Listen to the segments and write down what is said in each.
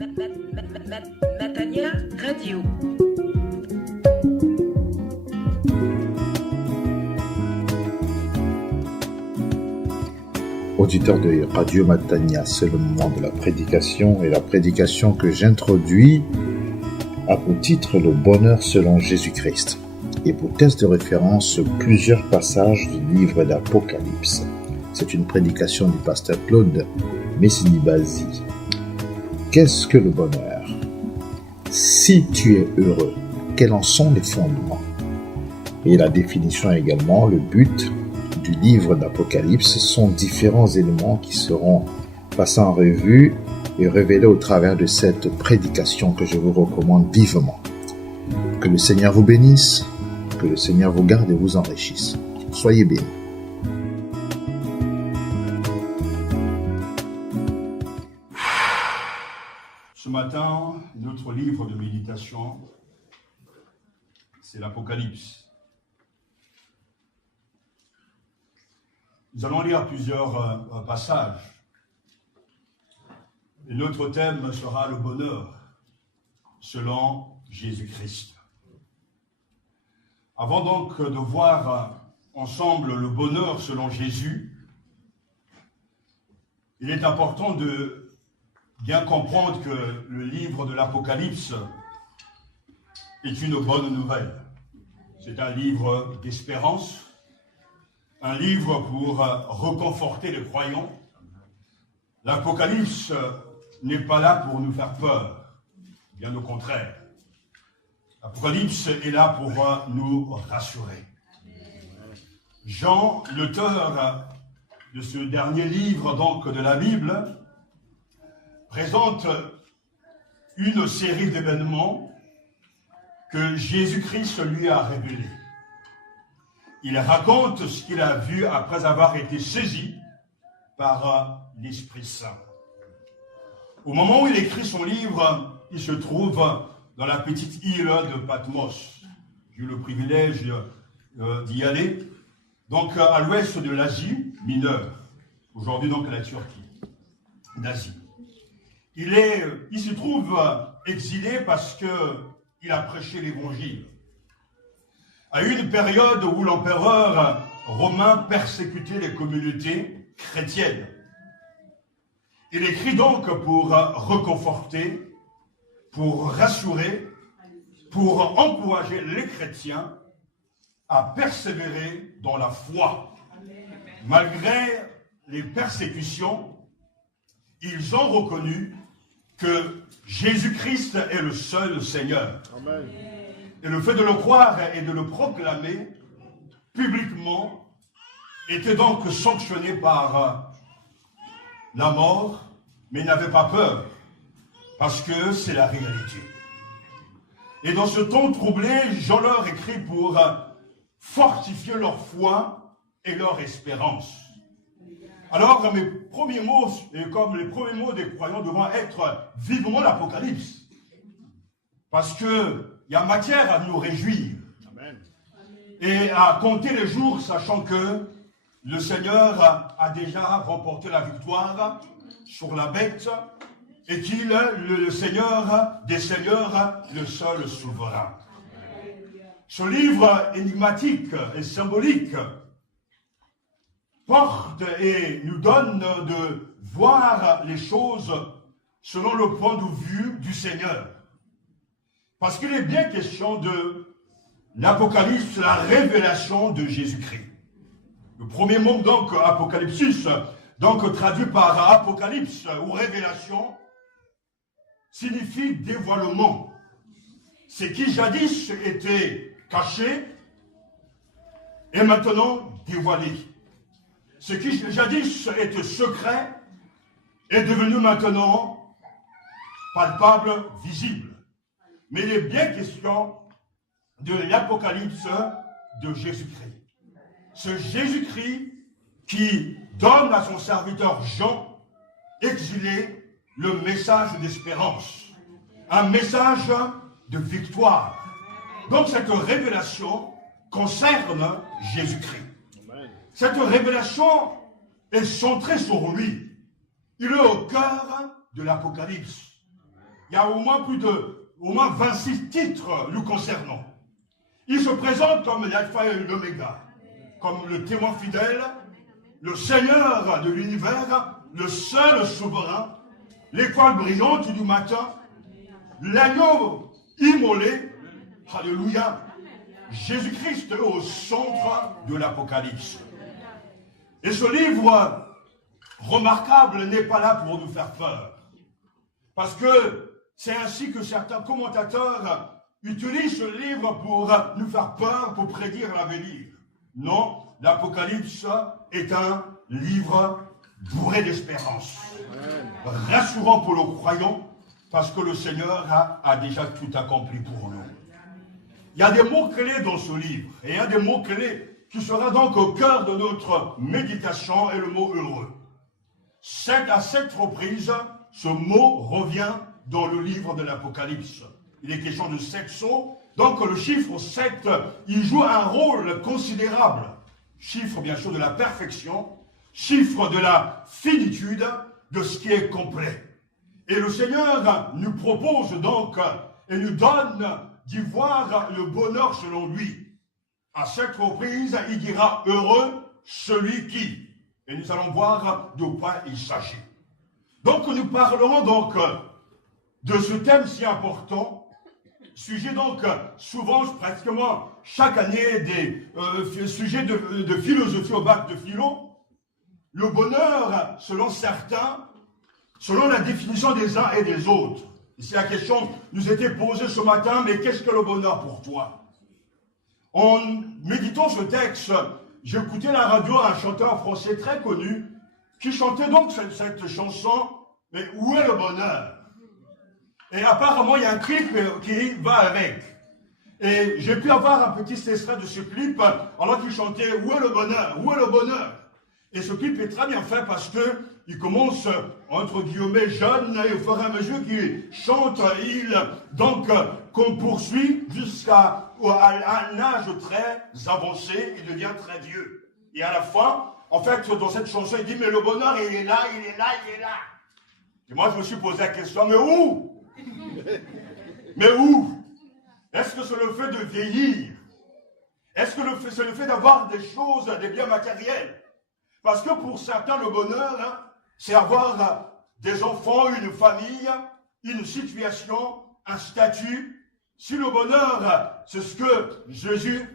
Natania Radio. Auditeur de Radio Matania, c'est le moment de la prédication, et la prédication que j'introduis a pour titre « Le bonheur selon Jésus-Christ » et pour texte de référence plusieurs passages du livre d'Apocalypse. C'est une prédication du pasteur Claude Messinibazi. Qu'est-ce que le bonheur? Si tu es heureux, quels en sont les fondements? Et la définition également, le but du livre d'Apocalypse sont différents éléments qui seront passés en revue et révélés au travers de cette prédication que je vous recommande vivement. Que le Seigneur vous bénisse, que le Seigneur vous garde et vous enrichisse. Soyez bénis. Ce matin, notre livre de méditation, c'est l'Apocalypse. Nous allons lire plusieurs passages. Et notre thème sera le bonheur selon Jésus-Christ. Avant donc de voir ensemble le bonheur selon Jésus, il est important de bien comprendre que le livre de l'Apocalypse est une bonne nouvelle. C'est un livre d'espérance, un livre pour reconforter les croyants. L'Apocalypse n'est pas là pour nous faire peur, bien au contraire. L'Apocalypse est là pour nous rassurer. Jean, l'auteur de ce dernier livre donc de la Bible, présente une série d'événements que Jésus-Christ lui a révélés. Il raconte ce qu'il a vu après avoir été saisi par l'Esprit Saint. Au moment où il écrit son livre, il se trouve dans la petite île de Patmos. J'ai eu le privilège d'y aller. Donc à l'ouest de l'Asie mineure. Aujourd'hui donc la Turquie d'Asie. Il se trouve exilé parce qu'il a prêché l'évangile. À une période où l'empereur romain persécutait les communautés chrétiennes. Il écrit donc pour reconforter, pour rassurer, pour encourager les chrétiens à persévérer dans la foi. Malgré les persécutions, ils ont reconnu que Jésus-Christ est le seul Seigneur. Amen. Et le fait de le croire et de le proclamer publiquement était donc sanctionné par la mort, mais ils n'avaient pas peur, parce que c'est la réalité. Et dans ce ton troublé, Jean leur écrit pour fortifier leur foi et leur espérance. Alors, mes premiers mots, et comme les premiers mots des croyants, devront être vivement l'Apocalypse. Parce qu'il y a matière à nous réjouir. Amen. Et à compter les jours, sachant que le Seigneur a déjà remporté la victoire sur la bête et qu'il est le Seigneur des Seigneurs, le seul souverain. Ce livre énigmatique et symbolique porte et nous donne de voir les choses selon le point de vue du Seigneur. Parce qu'il est bien question de l'Apocalypse, la révélation de Jésus-Christ. Le premier mot, donc, Apocalypsis, donc traduit par Apocalypse ou révélation, signifie dévoilement. Ce qui jadis était caché est maintenant dévoilé. Ce qui jadis était secret est devenu maintenant palpable, visible. Mais il est bien question de l'Apocalypse de Jésus-Christ. Ce Jésus-Christ qui donne à son serviteur Jean, exilé, le message d'espérance, un message de victoire. Donc cette révélation concerne Jésus-Christ. Cette révélation est centrée sur lui. Il est au cœur de l'Apocalypse. il y a au moins 26 titres nous concernant. Il se présente comme l'alpha et l'oméga, comme le témoin fidèle, le Seigneur de l'univers, le seul souverain, l'étoile brillante du matin, l'agneau immolé, alléluia, Jésus-Christ au centre de l'Apocalypse. Et ce livre remarquable n'est pas là pour nous faire peur. Parce que c'est ainsi que certains commentateurs utilisent ce livre pour nous faire peur, pour prédire l'avenir. Non, l'Apocalypse est un livre bourré d'espérance. Rassurant pour le croyant, parce que le Seigneur a déjà tout accompli pour nous. Il y a des mots-clés dans ce livre, et un des mots-clés qui sera donc au cœur de notre méditation est le mot heureux. À 7 reprises, ce mot revient dans le livre de l'Apocalypse. Il est question de 7 sceaux, donc le chiffre 7, il joue un rôle considérable. Chiffre bien sûr de la perfection, chiffre de la finitude, de ce qui est complet. Et le Seigneur nous propose donc et nous donne d'y voir le bonheur selon lui. À 7 reprises, il dira « Heureux celui qui ». Et nous allons voir de quoi il s'agit. Donc nous parlerons donc de ce thème si important, sujet donc souvent, pratiquement chaque année, des sujets de philosophie au bac de philo. Le bonheur, selon certains, selon la définition des uns et des autres. Ici la question nous était posée ce matin, mais qu'est-ce que le bonheur pour toi? En méditant ce texte, j'écoutais la radio un chanteur français très connu qui chantait donc cette chanson, mais où est le bonheur? Et apparemment, il y a un clip qui va avec. Et j'ai pu avoir un petit extrait de ce clip alors qu'il chantait « Où est le bonheur? Où est le bonheur ?» Et ce clip est très bien fait parce que il commence, entre guillemets, jeune, et au fur et à mesure qu'il chante, qu'on poursuit jusqu'à un âge très avancé, il devient très vieux. Et à la fin, en fait, dans cette chanson, il dit, mais le bonheur, il est là, il est là, il est là. Et moi, je me suis posé la question, mais où? Mais où? Est-ce que c'est le fait de vieillir? Est-ce que c'est le fait d'avoir des choses, des biens matériels? Parce que pour certains, le bonheur, c'est avoir des enfants, une famille, une situation, un statut. Si le bonheur, c'est ce que Jésus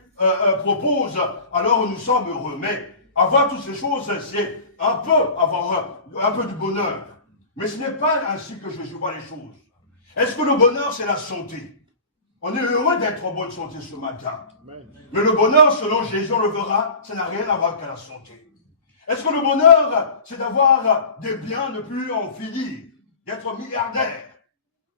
propose, alors nous sommes heureux. Mais avoir toutes ces choses, c'est un peu avoir un peu de bonheur. Mais ce n'est pas ainsi que Jésus voit les choses. Est-ce que le bonheur, c'est la santé? On est heureux d'être en bonne santé ce matin. Mais le bonheur, selon Jésus, on le verra, ça n'a rien à voir avec la santé. Est-ce que le bonheur, c'est d'avoir des biens de plus en finir, d'être milliardaire?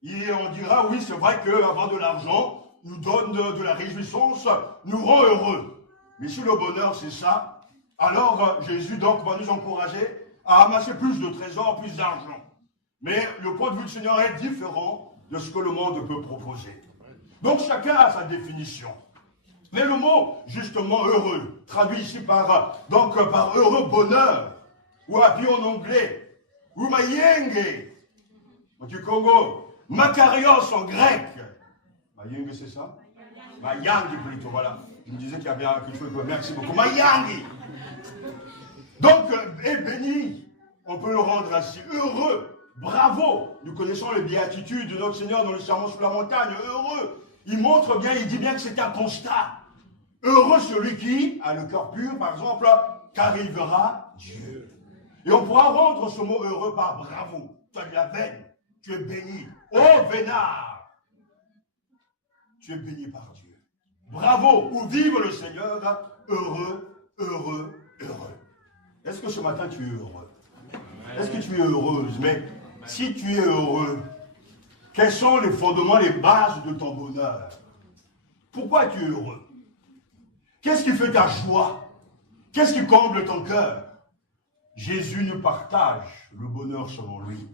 Et on dira, oui, c'est vrai qu'avoir de l'argent nous donne de la réjouissance, nous rend heureux. Mais si le bonheur, c'est ça, alors Jésus donc va nous encourager à amasser plus de trésors, plus d'argent. Mais le point de vue du Seigneur est différent de ce que le monde peut proposer. Donc chacun a sa définition. Mais le mot, justement, heureux, traduit ici par heureux bonheur, ou happy en anglais, ou mayenge, du Congo, makarios en grec. Mayenge, c'est ça? Mayangi plutôt, voilà. Je me disais qu'il y a bien quelque chose, merci beaucoup. Mayangi. Donc, est béni, on peut le rendre ainsi, heureux, bravo. Nous connaissons les béatitudes de notre Seigneur dans le sermon sur la montagne, heureux. Il montre bien, il dit bien que c'est un constat. Heureux celui qui a le cœur pur, par exemple, car il verra Dieu. Et on pourra rendre ce mot heureux par bravo. Tu as de la veine, tu es béni. Oh, vénard, tu es béni par Dieu. Bravo, où vive le Seigneur, heureux, heureux, heureux. Est-ce que ce matin tu es heureux? Est-ce que tu es heureuse? Mais si tu es heureux, quels sont les fondements, les bases de ton bonheur? Pourquoi tu es heureux? Qu'est-ce qui fait ta joie? Qu'est-ce qui comble ton cœur? Jésus nous partage le bonheur selon lui.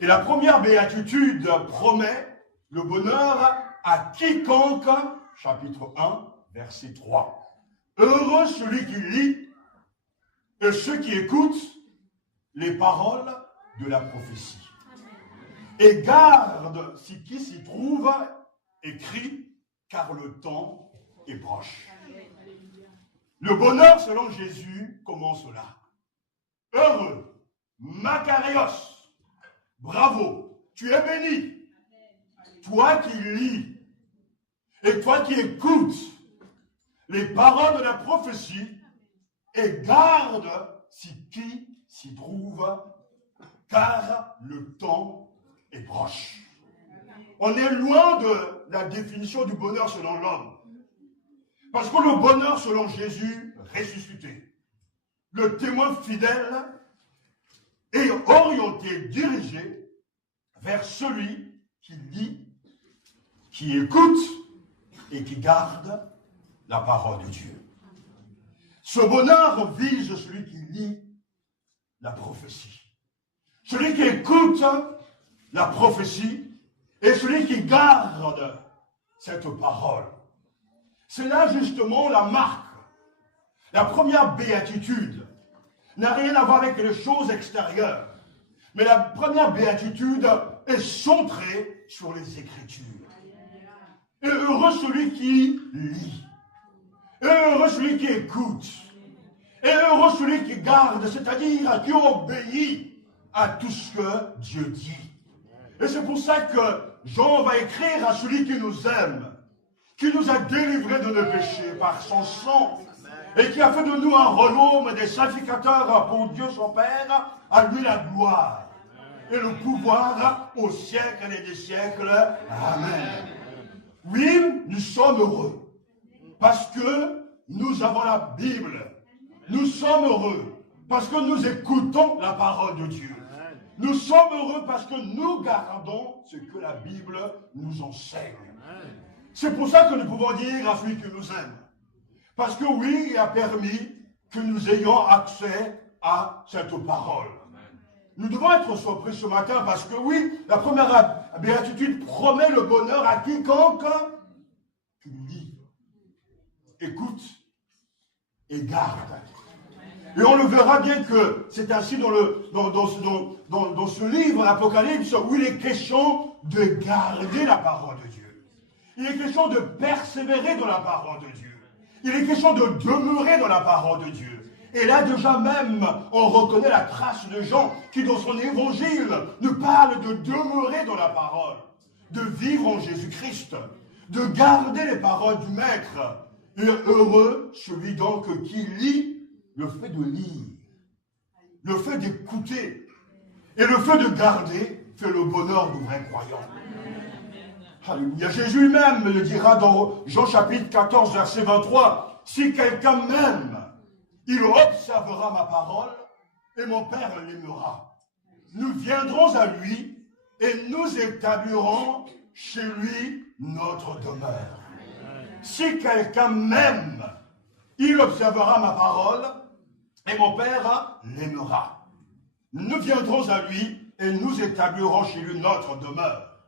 Et la première béatitude promet le bonheur à quiconque, chapitre 1, verset 3. Heureux celui qui lit et ceux qui écoutent les paroles de la prophétie. et garde ce qui s'y trouve écrit, car le temps est proche. Le bonheur selon Jésus commence là. Heureux, Makarios, bravo, tu es béni. Toi qui lis et toi qui écoutes les paroles de la prophétie et garde ce qui s'y trouve, car le temps est proche. On est loin de la définition du bonheur selon l'homme. Parce que le bonheur selon Jésus ressuscité, le témoin fidèle est orienté, dirigé vers celui qui lit, qui écoute et qui garde la parole de Dieu. Ce bonheur vise celui qui lit la prophétie, celui qui écoute la prophétie et celui qui garde cette parole. C'est là justement la marque. La première béatitude n'a rien à voir avec les choses extérieures. Mais la première béatitude est centrée sur les Écritures. Et heureux celui qui lit. Et heureux celui qui écoute. Et heureux celui qui garde, c'est-à-dire qui obéit à tout ce que Dieu dit. Et c'est pour ça que Jean va écrire à celui qui nous aime, qui nous a délivrés de nos péchés par son sang, et qui a fait de nous un royaume des sacrificateurs pour Dieu son Père, à lui la gloire et le pouvoir au siècle et des siècles. Amen. Oui, nous sommes heureux, parce que nous avons la Bible. Nous sommes heureux, parce que nous écoutons la parole de Dieu. Nous sommes heureux parce que nous gardons ce que la Bible nous enseigne. C'est pour ça que nous pouvons dire à celui qui nous aime. Parce que oui, il a permis que nous ayons accès à cette parole. Nous devons être surpris ce matin parce que oui, la première béatitude promet le bonheur à quiconque qui lit, écoute et garde. Et on le verra bien que c'est ainsi dans ce livre, l'Apocalypse, où il est question de garder la parole de Dieu. Il est question de persévérer dans la parole de Dieu. Il est question de demeurer dans la parole de Dieu. Et là déjà même, on reconnaît la trace de Jean qui dans son évangile nous parle de demeurer dans la parole, de vivre en Jésus-Christ, de garder les paroles du Maître. Et heureux celui donc qui lit. Le fait de lire, le fait d'écouter et le fait de garder fait le bonheur du vrai croyant. Alléluia. Jésus lui-même le dira dans Jean chapitre 14, verset 23. Si quelqu'un m'aime, il observera ma parole et mon Père l'aimera. Nous viendrons à lui et nous établirons chez lui notre demeure. Si quelqu'un m'aime, il observera ma parole et mon Père l'aimera. Nous viendrons à lui et nous établirons chez lui notre demeure.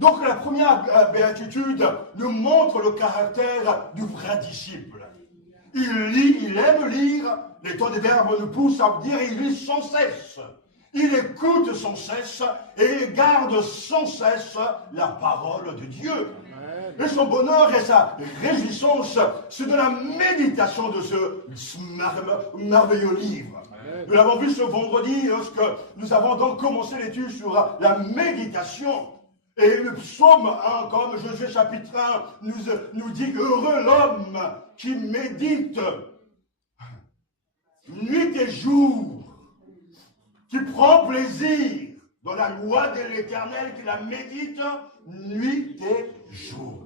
Donc la première béatitude nous montre le caractère du vrai disciple. Il lit, il aime lire, les temps des verbes nous poussent à dire il lit sans cesse. Il écoute sans cesse et garde sans cesse la parole de Dieu. Et son bonheur et sa réjouissance, c'est de la méditation de ce merveilleux livre. Nous l'avons vu ce vendredi lorsque nous avons donc commencé l'étude sur la méditation. Et le psaume 1, comme Josué chapitre 1, nous dit « Heureux l'homme qui médite nuit et jour, qui prend plaisir dans la loi de l'Éternel, qui la médite nuit et jour. »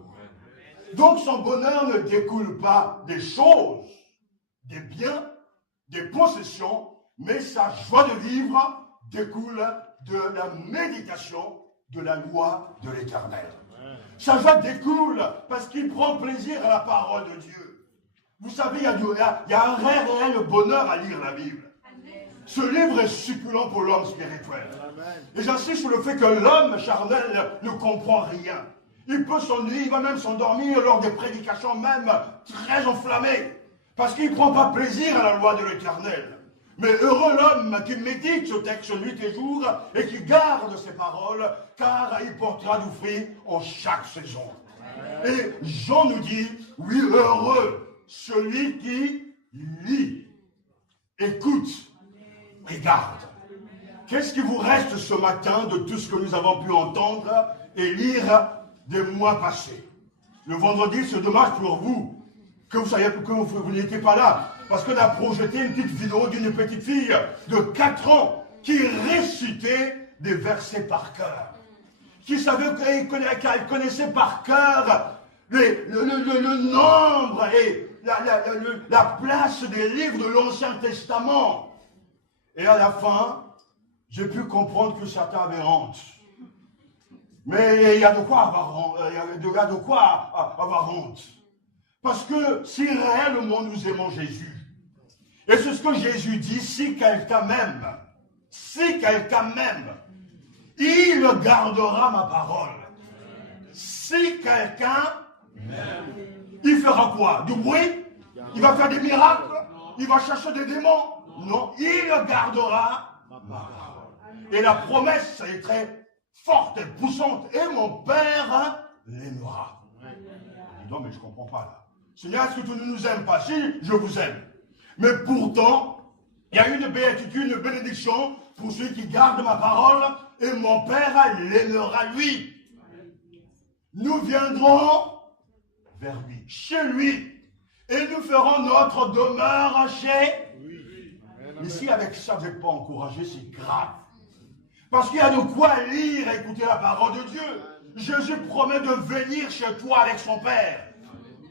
Donc son bonheur ne découle pas des choses, des biens, des possessions, mais sa joie de vivre découle de la méditation de la loi de l'Éternel. Sa joie découle parce qu'il prend plaisir à la parole de Dieu. Vous savez, il y a un réel bonheur à lire la Bible. Ce livre est succulent pour l'homme spirituel. Et j'insiste sur le fait que l'homme charnel ne comprend rien. Il peut s'ennuyer, il va même s'endormir lors des prédications même très enflammées. Parce qu'il ne prend pas plaisir à la loi de l'Éternel. Mais heureux l'homme qui médite ce texte nuit et jour et qui garde ses paroles, car il portera du fruit en chaque saison. Et Jean nous dit, oui, heureux celui qui lit, écoute et garde. Qu'est-ce qui vous reste ce matin de tout ce que nous avons pu entendre et lire des mois passés? Le vendredi, c'est dommage pour vous que vous saviez que vous n'étiez pas là. Parce qu'on a projeté une petite vidéo d'une petite fille de 4 ans qui récitait des versets par cœur. Qui savait qu'elle connaissait par cœur le nombre et la place des livres de l'Ancien Testament. Et à la fin, j'ai pu comprendre que certains avaient honte. Mais il y a de quoi avoir honte. Parce que si réellement nous aimons Jésus, et c'est ce que Jésus dit, si quelqu'un m'aime, il gardera ma parole. Si quelqu'un m'aime, il fera quoi? Du bruit? Il va faire des miracles? Il va chercher des démons? Non, il gardera ma parole. Et la promesse est très forte et poussante. Et mon Père l'aimera. Non, mais je ne comprends pas là. Seigneur, est-ce que tu ne nous aimes pas? Si, je vous aime. Mais pourtant, il y a une béatitude, une bénédiction pour celui qui garde ma parole, et mon Père l'aimera lui. Nous viendrons vers lui, chez lui, et nous ferons notre demeure chez lui. Mais si avec ça vous n'êtes pas encouragé, c'est grave. Parce qu'il y a de quoi lire et écouter la parole de Dieu. Jésus promet de venir chez toi avec son Père.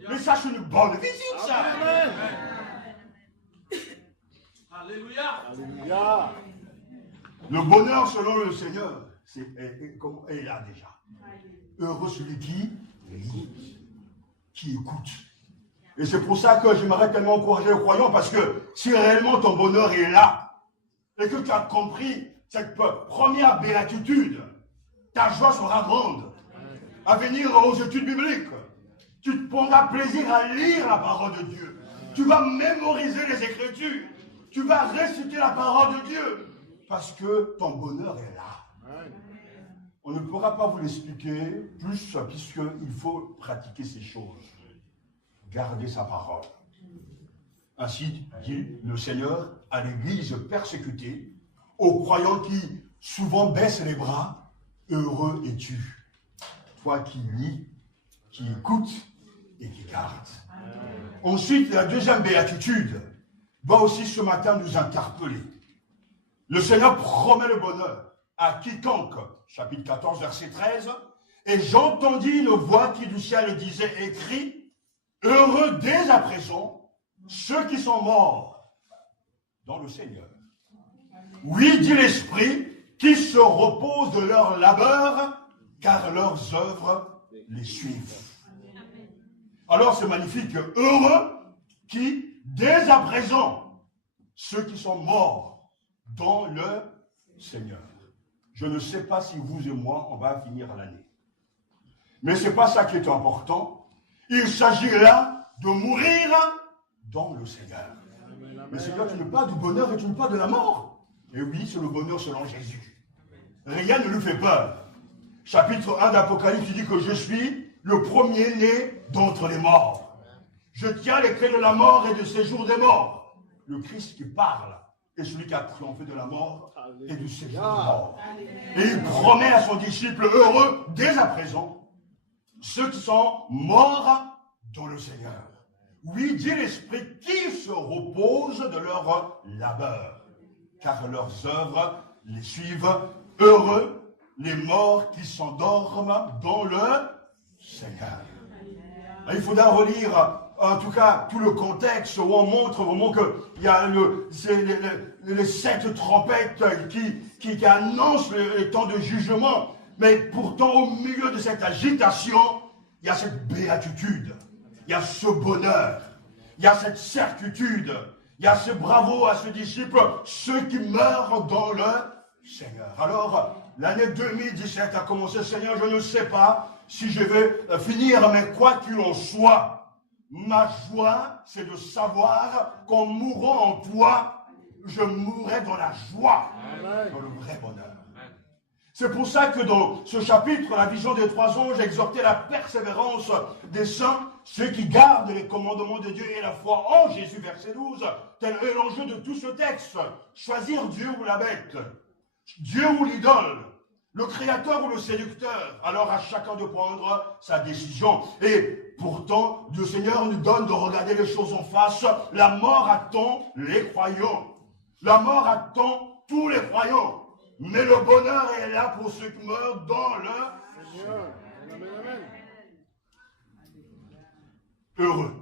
Mais ça, c'est une bonne visite, ça. Amen. Alléluia. Alléluia. Le bonheur selon le Seigneur, est là déjà. Heureux celui qui écoute. Et c'est pour ça que j'aimerais tellement encourager les croyants, parce que si réellement ton bonheur est là, et que tu as compris cette première béatitude, ta joie sera grande. À venir aux études bibliques, tu te prendras plaisir à lire la parole de Dieu. Tu vas mémoriser les Écritures. Tu vas réciter la parole de Dieu. Parce que ton bonheur est là. On ne pourra pas vous l'expliquer plus, puisqu'il faut pratiquer ces choses. Garder sa parole. Ainsi dit le Seigneur à l'Église persécutée, aux croyants qui souvent baissent les bras. Heureux es-tu, toi qui lis, qui écoute et qui garde. Ensuite, la deuxième béatitude va aussi ce matin nous interpeller. Le Seigneur promet le bonheur à quiconque, chapitre 14, verset 13, et j'entendis une voix qui du ciel disait, écrit, heureux dès à présent ceux qui sont morts dans le Seigneur. Oui, dit l'Esprit, qui se reposent de leur labeur, car leurs œuvres les suivent. Alors c'est magnifique, heureux qui, dès à présent, ceux qui sont morts dans le Seigneur. Je ne sais pas si vous et moi, on va finir l'année. Mais ce n'est pas ça qui est important. Il s'agit là de mourir dans le Seigneur. Mais Seigneur, tu ne parles du bonheur et tu ne parles de la mort. Et oui, c'est le bonheur selon Jésus. Rien ne lui fait peur. Chapitre 1 d'Apocalypse dit que je suis le premier-né d'entre les morts. Je tiens les clés de la mort et du séjour des morts. Le Christ qui parle est celui qui a triomphé de la mort et du séjour des morts. Et il promet à son disciple heureux, dès à présent, ceux qui sont morts dans le Seigneur. Oui, dit l'Esprit, qui se reposent de leur labeur, car leurs œuvres les suivent. Heureux les morts qui s'endorment dans le Seigneur. Il faudra relire, en tout cas, tout le contexte où on montre vraiment qu'il y a les 7 trompettes qui annoncent le temps de jugement. Mais pourtant, au milieu de cette agitation, il y a cette béatitude, il y a ce bonheur, il y a cette certitude, il y a ce bravo à ce disciple, ceux qui meurent dans le Seigneur. Alors, l'année 2017 a commencé. Seigneur, je ne sais pas si je vais finir, mais quoi qu'il en soit, ma joie, c'est de savoir qu'en mourant en toi, je mourrai dans la joie, dans le vrai bonheur. C'est pour ça que dans ce chapitre, la vision des 3 anges exhortait la persévérance des saints, ceux qui gardent les commandements de Dieu et la foi en Jésus, verset 12. Tel est l'enjeu de tout ce texte. Choisir Dieu ou la bête, Dieu ou l'idole, le créateur ou le séducteur. Alors à chacun de prendre sa décision. Et pourtant, le Seigneur nous donne de regarder les choses en face. La mort attend les croyants. La mort attend tous les croyants. Mais le bonheur est là pour ceux qui meurent dans le Seigneur. Heureux.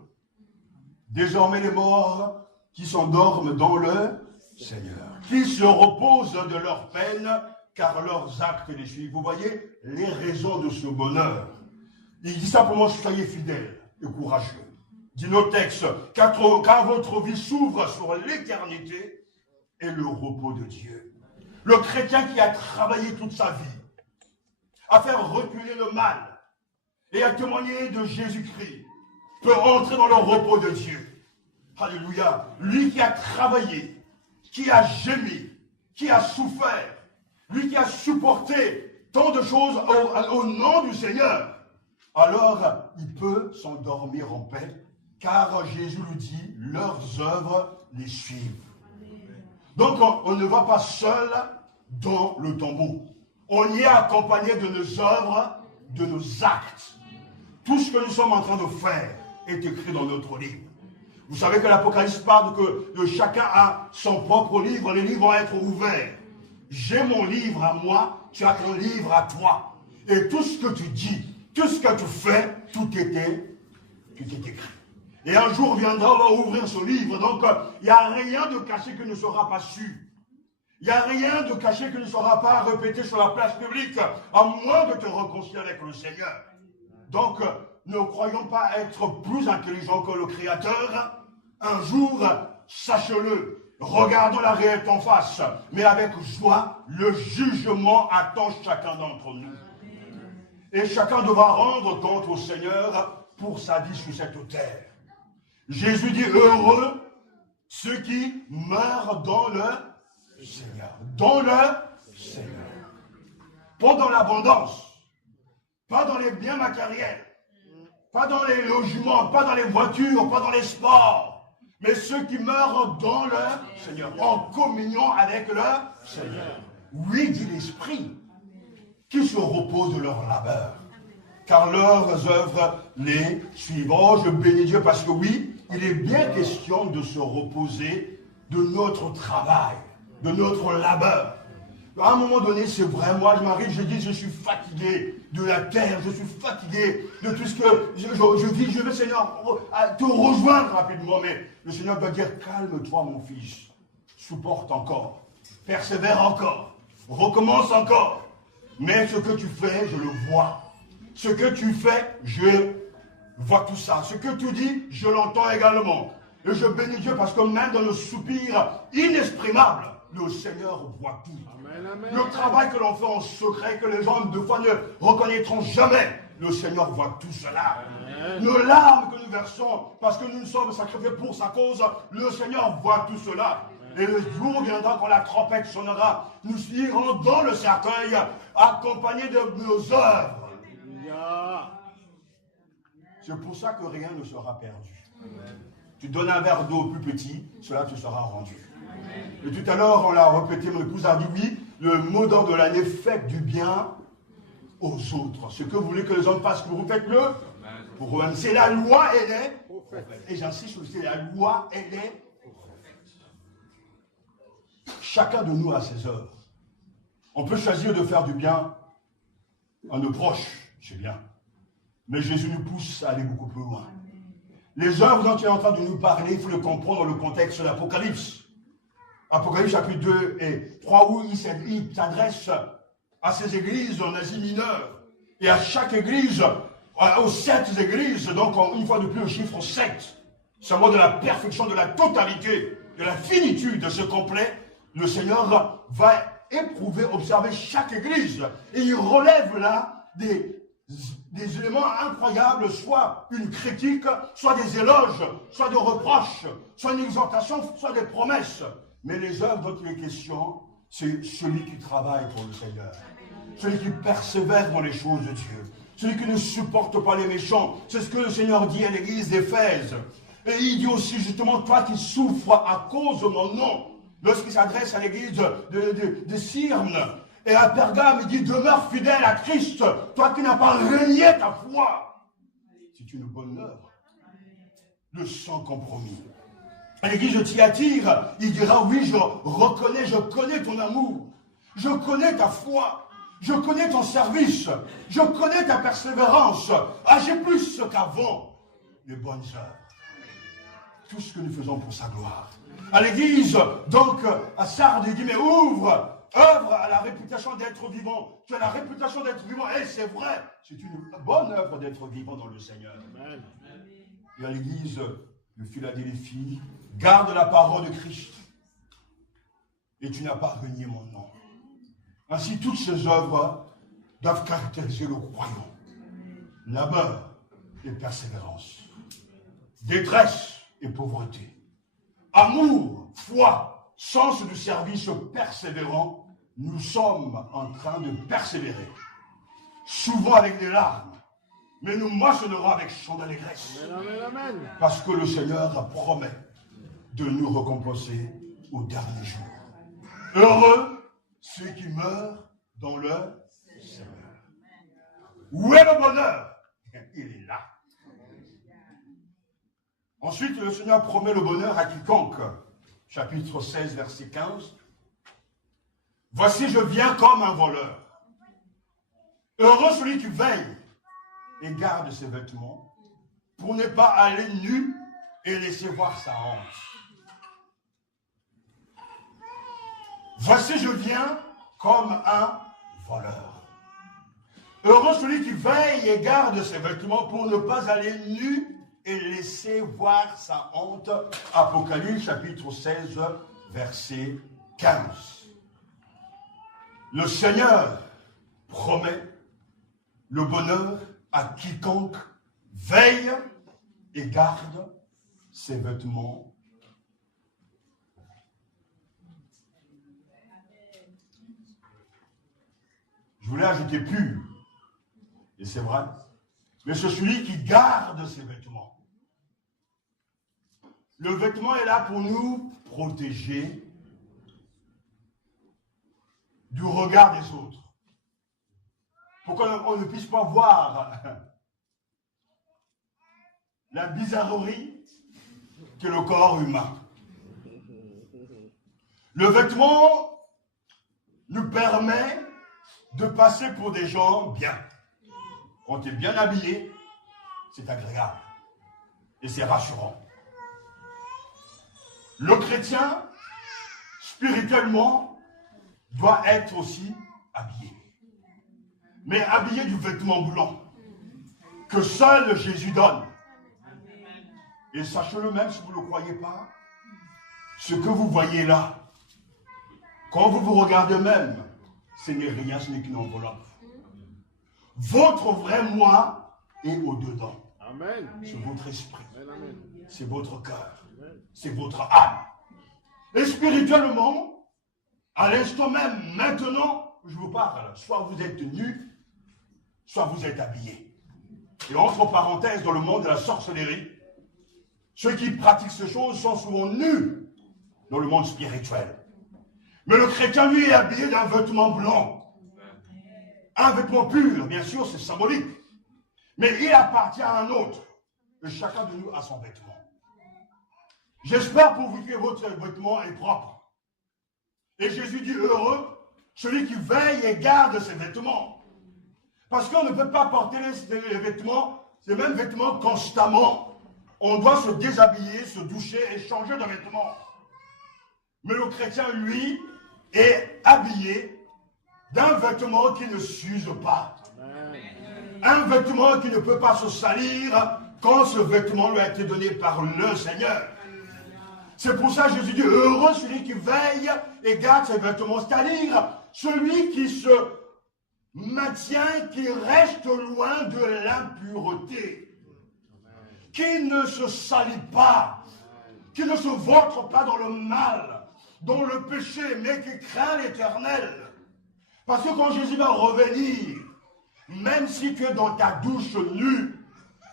Désormais les morts qui s'endorment dans le Seigneur, qui se reposent de leur peine, car leurs actes les suivent. Vous voyez les raisons de ce bonheur. Il dit simplement, soyez fidèles et courageux. Dit nos textes, car votre vie s'ouvre sur l'éternité et le repos de Dieu. Le chrétien qui a travaillé toute sa vie à faire reculer le mal et à témoigner de Jésus-Christ peut entrer dans le repos de Dieu. Alléluia. Lui qui a travaillé, qui a gémi, qui a souffert, lui qui a supporté tant de choses au nom du Seigneur, alors il peut s'endormir en paix, car Jésus lui dit, leurs œuvres les suivent. Donc on ne va pas seul dans le tombeau. On y est accompagné de nos œuvres, de nos actes. Tout ce que nous sommes en train de faire est écrit dans notre livre. Vous savez que l'Apocalypse parle que chacun a son propre livre, les livres vont être ouverts. J'ai mon livre à moi, tu as ton livre à toi. Et tout ce que tu dis, tout ce que tu fais, tout est écrit. Et un jour viendra, on va ouvrir ce livre. Donc, il n'y a rien de caché qui ne sera pas su. Il n'y a rien de caché qui ne sera pas répété sur la place publique, à moins de te réconcilier avec le Seigneur. Donc, ne croyons pas être plus intelligents que le Créateur. Un jour, sachez-le, regardons la réalité en face, mais avec joie, le jugement attend chacun d'entre nous. Et chacun devra rendre compte au Seigneur pour sa vie sur cette terre. Jésus dit, heureux ceux qui meurent dans le Seigneur. Dans le Seigneur. Pas dans l'abondance. Pas dans les biens matériels. Pas dans les logements. Pas dans les voitures. Pas dans les sports. Mais ceux qui meurent dans le Seigneur. En communion avec le Seigneur. Oui, dit l'Esprit, qui se reposent de leur labeur. Car leurs œuvres les suivent. Oh, je bénis Dieu parce que oui, il est bien question de se reposer de notre travail, de notre labeur. À un moment donné, c'est vrai, moi je m'arrive, je dis, je suis fatigué de la terre, je suis fatigué de tout ce que je dis, je veux Seigneur te rejoindre rapidement, mais le Seigneur doit dire, calme-toi mon fils, supporte encore, persévère encore, recommence encore, mais ce que tu fais, je le vois. Ce que tu fais, je vois tout ça. Ce que tu dis, je l'entends également. Et je bénis Dieu parce que même dans le soupir inexprimable, le Seigneur voit tout. Amen, amen. Le travail que l'on fait en secret, que les gens de fois ne reconnaîtront jamais, le Seigneur voit tout cela. Amen. Nos larmes que nous versons, parce que nous nous sommes sacrifiés pour sa cause, le Seigneur voit tout cela. Et le jour viendra quand la trompette sonnera, nous irons dans le cercueil, accompagnés de nos œuvres. C'est pour ça que rien ne sera perdu. Amen. Tu donnes un verre d'eau plus petit, cela te sera rendu. Amen. Et tout à l'heure, on l'a répété, mon épouse a dit oui, le mot d'ordre de l'année, faites du bien aux autres. Ce que vous voulez que les hommes fassent pour vous, faites-le pour eux-mêmes. C'est la loi, elle est. Et j'insiste sur c'est la loi, elle est. Chacun de nous a ses œuvres. On peut choisir de faire du bien à nos proches, c'est bien. Mais Jésus nous pousse à aller beaucoup plus loin. Les œuvres dont il est en train de nous parler, il faut le comprendre dans le contexte de l'Apocalypse. Apocalypse chapitre 2 et 3, où il s'adresse à ces églises en Asie mineure. Et à chaque église, aux 7 églises, donc une fois de plus le chiffre 7. C'est un mot de la perfection, de la totalité, de la finitude de ce complet. Le Seigneur va éprouver, observer chaque église. Et il relève là des éléments incroyables, soit une critique, soit des éloges, soit des reproches, soit une exhortation, soit des promesses. Mais les œuvres dont il est question, c'est celui qui travaille pour le Seigneur. Celui qui persévère dans les choses de Dieu. Celui qui ne supporte pas les méchants. C'est ce que le Seigneur dit à l'église d'Éphèse. Et il dit aussi justement, toi qui souffres à cause de mon nom, lorsqu'il s'adresse à l'église de Cyrne. Et à Pergame, il dit, demeure fidèle à Christ, toi qui n'as pas renié ta foi. C'est une bonne œuvre. Le sans compromis. À l'église de Thyatire, il dira, oui, je connais ton amour. Je connais ta foi. Je connais ton service. Je connais ta persévérance. Ah, j'ai plus qu'avant. Les bonnes œuvres. Tout ce que nous faisons pour sa gloire. À l'église, donc, à Sardes, il dit, mais œuvre à la réputation d'être vivant. Tu as la réputation d'être vivant. Et c'est vrai, c'est une bonne œuvre d'être vivant dans le Seigneur. Amen. Et à l'église de Philadelphie, garde la parole de Christ. Et tu n'as pas renié mon nom. Ainsi, toutes ces œuvres doivent caractériser le croyant. Labeur et persévérance. Détresse et pauvreté. Amour, foi, sens du service persévérant. Nous sommes en train de persévérer. Souvent avec des larmes. Mais nous moissonnerons avec chant d'allégresse. Parce que le Seigneur promet de nous récompenser au dernier jour. Heureux ceux qui meurent dans le Seigneur. Où est le bonheur? Il est là. Ensuite, le Seigneur promet le bonheur à quiconque. Chapitre 16, verset 15. Voici, je viens comme un voleur. Heureux celui qui veille et garde ses vêtements pour ne pas aller nu et laisser voir sa hanche. Voici, je viens comme un voleur. Heureux celui qui veille et garde ses vêtements pour ne pas aller nu et laisser voir sa honte. Apocalypse chapitre 16, verset 15. Le Seigneur promet le bonheur à quiconque veille et garde ses vêtements. Je voulais ajouter pur, et c'est vrai, mais c'est celui qui garde ses vêtements. Le vêtement est là pour nous protéger du regard des autres. Pour qu'on ne puisse pas voir la bizarrerie que le corps humain. Le vêtement nous permet de passer pour des gens bien. Quand tu es bien habillé, c'est agréable et c'est rassurant. Le chrétien, spirituellement, doit être aussi habillé. Mais habillé du vêtement blanc que seul Jésus donne. Et sachez-le même si vous ne le croyez pas, ce que vous voyez là, quand vous vous regardez même, ce n'est rien, ce n'est qu'une enveloppe. Votre vrai moi est au-dedans. C'est votre esprit. C'est votre cœur. C'est votre âme. Et spirituellement, à l'instant même, maintenant, je vous parle, soit vous êtes nu, soit vous êtes habillé. Et entre parenthèses, dans le monde de la sorcellerie, ceux qui pratiquent ces choses sont souvent nus dans le monde spirituel. Mais le chrétien, lui, est habillé d'un vêtement blanc. Un vêtement pur, bien sûr, c'est symbolique. Mais il appartient à un autre. Et chacun de nous a son vêtement. J'espère pour vous que votre vêtement est propre. Et Jésus dit, heureux, celui qui veille et garde ses vêtements. Parce qu'on ne peut pas porter les vêtements, ces mêmes vêtements constamment. On doit se déshabiller, se doucher et changer de vêtements. Mais le chrétien, lui, est habillé d'un vêtement qui ne s'use pas. Un vêtement qui ne peut pas se salir quand ce vêtement lui a été donné par le Seigneur. C'est pour ça que Jésus dit, heureux celui qui veille et garde ses vêtements, c'est-à-dire celui qui se maintient, qui reste loin de l'impureté, qui ne se salit pas, qui ne se vautre pas dans le mal, dans le péché, mais qui craint l'Éternel. Parce que quand Jésus va revenir, même si tu es dans ta douche nue,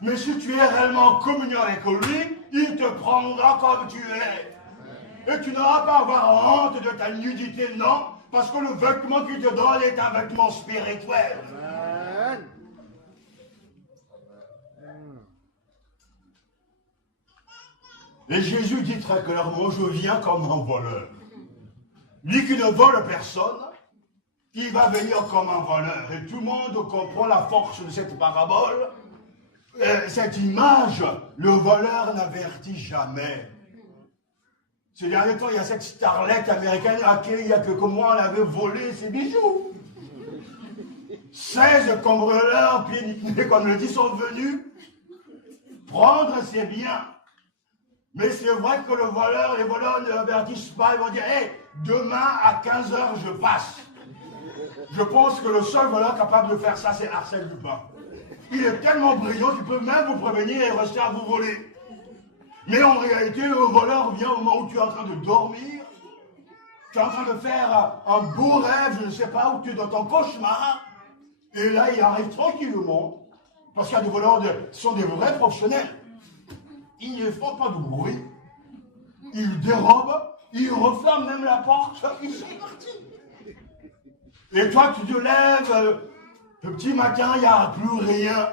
mais si tu es réellement en communion avec lui, il te prendra comme tu es. Et tu n'auras pas à avoir honte de ta nudité, non, parce que le vêtement qu'il te donne est un vêtement spirituel. Amen. Et Jésus dit très clairement, je viens comme un voleur. Lui qui ne vole personne, il va venir comme un voleur. Et tout le monde comprend la force de cette parabole. Cette image, le voleur n'avertit jamais. Ces derniers temps, il y a cette starlette américaine à qui il y a quelques mois, elle avait volé ses bijoux. 16 cambrioleurs, pieds comme le dit, sont venus prendre ses biens. Mais c'est vrai que les voleurs ne l'avertissent pas. Ils vont dire, hey, demain à 15 h, je passe. Je pense que le seul voleur capable de faire ça, c'est Arsène Lupin. Il est tellement brillant qu'il peut même vous prévenir et rester à vous voler. Mais en réalité, le voleur vient au moment où tu es en train de dormir. Tu es en train de faire un beau rêve, je ne sais pas, où tu es dans ton cauchemar. Et là, il arrive tranquillement. Parce qu'il y a des voleurs qui sont des vrais professionnels. Ils ne font pas de bruit. Ils dérobent. Ils referment même la porte. Ils sont partis. Et toi, tu te lèves. Le petit matin, il n'y a plus rien.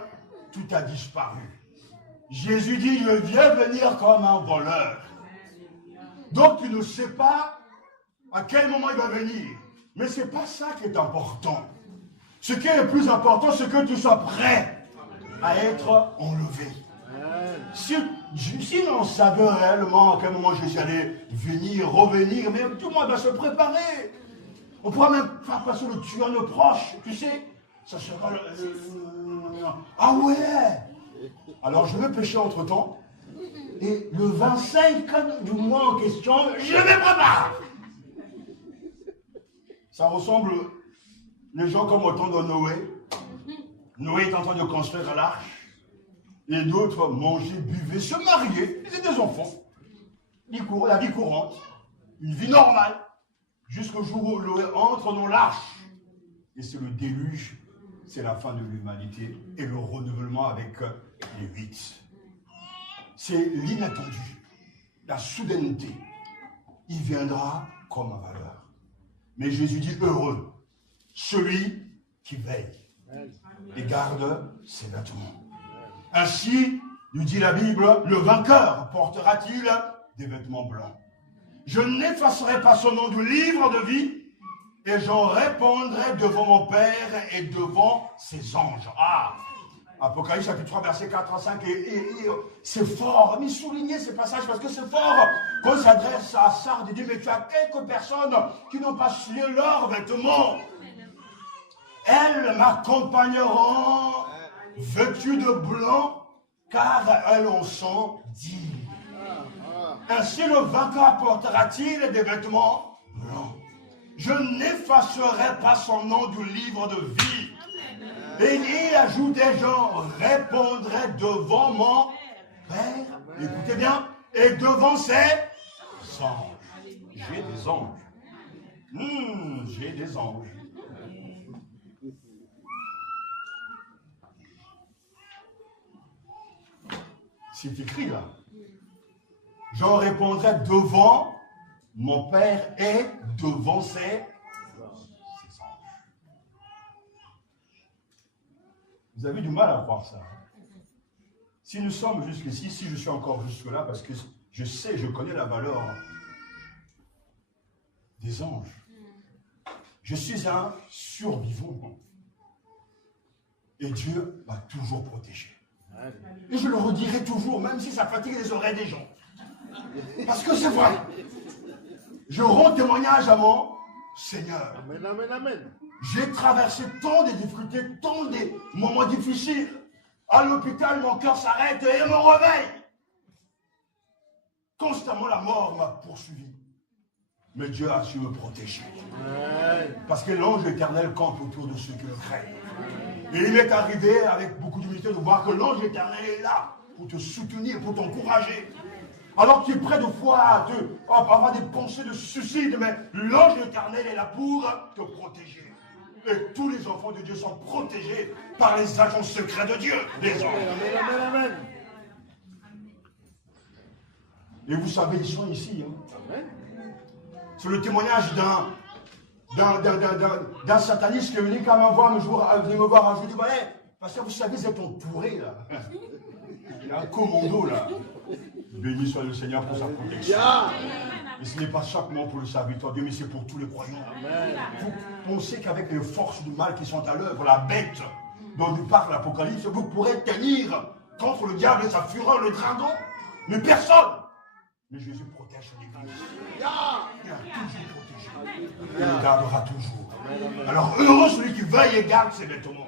Tout a disparu. Jésus dit, je viens venir comme un voleur. Donc, tu ne sais pas à quel moment il va venir. Mais ce n'est pas ça qui est important. Ce qui est le plus important, c'est que tu sois prêt à être enlevé. Si on savait réellement à quel moment Jésus allait venir, revenir, mais tout le monde va se préparer. On pourra même faire passer le tueur à nos proches, tu sais. Ça sera ah ouais. Alors je vais pêcher entre-temps. Et le 25 du mois en question, je me prépare. Ça ressemble les gens comme au temps de Noé. Noé est en train de construire l'arche. Et d'autres mangeaient, buvaient, se mariaient. Ils étaient des enfants. La vie courante. Une vie normale. Jusqu'au jour où Noé entre dans l'arche. Et c'est le déluge. C'est la fin de l'humanité. Et le renouvellement avec les 8. C'est l'inattendu. La soudaineté. Il viendra comme un valeur. Mais Jésus dit heureux. Celui qui veille. Et garde ses vêtements. Ainsi, nous dit la Bible, le vainqueur portera-t-il des vêtements blancs. Je n'effacerai pas son nom du livre de vie et j'en répondrai devant mon Père et devant ses anges. Ah, Apocalypse chapitre 3, versets 4 à 5. Et c'est fort, mais soulignez ces passages parce que c'est fort. Quand il s'adresse à Sardes, il dit, mais tu as quelques personnes qui n'ont pas souillé leurs vêtements. Elles m'accompagneront vêtues de blanc, car elles en sont dignes. Ainsi le vainqueur portera-t-il des vêtements blancs. Je n'effacerai pas son nom du livre de vie. Et il ajoutait, j'en répondrai devant mon Père. Écoutez bien, et devant ses anges. J'ai des anges. J'ai des anges. C'est écrit là. J'en répondrai devant mon Père et devant ses anges. Vous avez du mal à croire ça. Si nous sommes jusqu'ici, si je suis encore jusque-là, parce que je sais, je connais la valeur des anges. Je suis un survivant. Et Dieu m'a toujours protégé. Et je le redirai toujours, même si ça fatigue les oreilles des gens. Parce que c'est vrai. Je rends témoignage à mon Seigneur. Amen, amen, amen. J'ai traversé tant de difficultés, tant de moments difficiles. À l'hôpital, mon cœur s'arrête et me réveille. Constamment, la mort m'a poursuivi. Mais Dieu a su me protéger. Parce que l'ange éternel campe autour de ceux qui le craignent. Et il est arrivé avec beaucoup d'humilité de voir que l'ange éternel est là pour te soutenir, pour t'encourager. alors tu es près de voir, avoir des pensées de suicide, mais l'ange éternel est là pour te protéger. Et tous les enfants de Dieu sont protégés par les agents secrets de Dieu, les anges. Amen, amen, amen. Et vous savez, ils sont ici. Hein. Amen. C'est le témoignage d'un sataniste qui est venu quand même voir un jour, venir me voir un jour, il dit, ouais, parce que vous savez, vous êtes entouré là. Il y a un commando là. Béni soit le Seigneur pour sa protection. Et ce n'est pas simplement pour le serviteur de Dieu, mais c'est pour tous les croyants. Vous pensez qu'avec les forces du mal qui sont à l'œuvre, la bête dont nous parle l'Apocalypse, vous pourrez tenir contre le diable et sa fureur, le dragon? Mais personne. Mais Jésus protège son Église. Il a toujours protégé. Il le gardera toujours. Alors heureux celui qui veille et garde ses vêtements.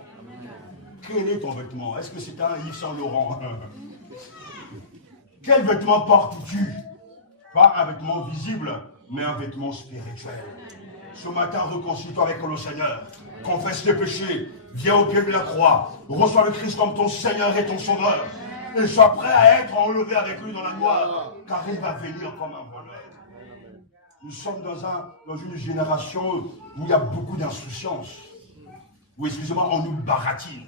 Quel est ton vêtement? Est-ce que c'est un Yves Saint Laurent? Quel vêtement portes-tu? Pas un vêtement visible, mais un vêtement spirituel. Ce matin, réconcilie-toi avec le Seigneur. Confesse tes péchés. Viens au pied de la croix. Reçois le Christ comme ton Seigneur et ton Sauveur. Et sois prêt à être enlevé avec lui dans la gloire. Car il va venir comme un voleur. Nous sommes dans une génération où il y a beaucoup d'insouciance. Ou excusez-moi, on nous baratine.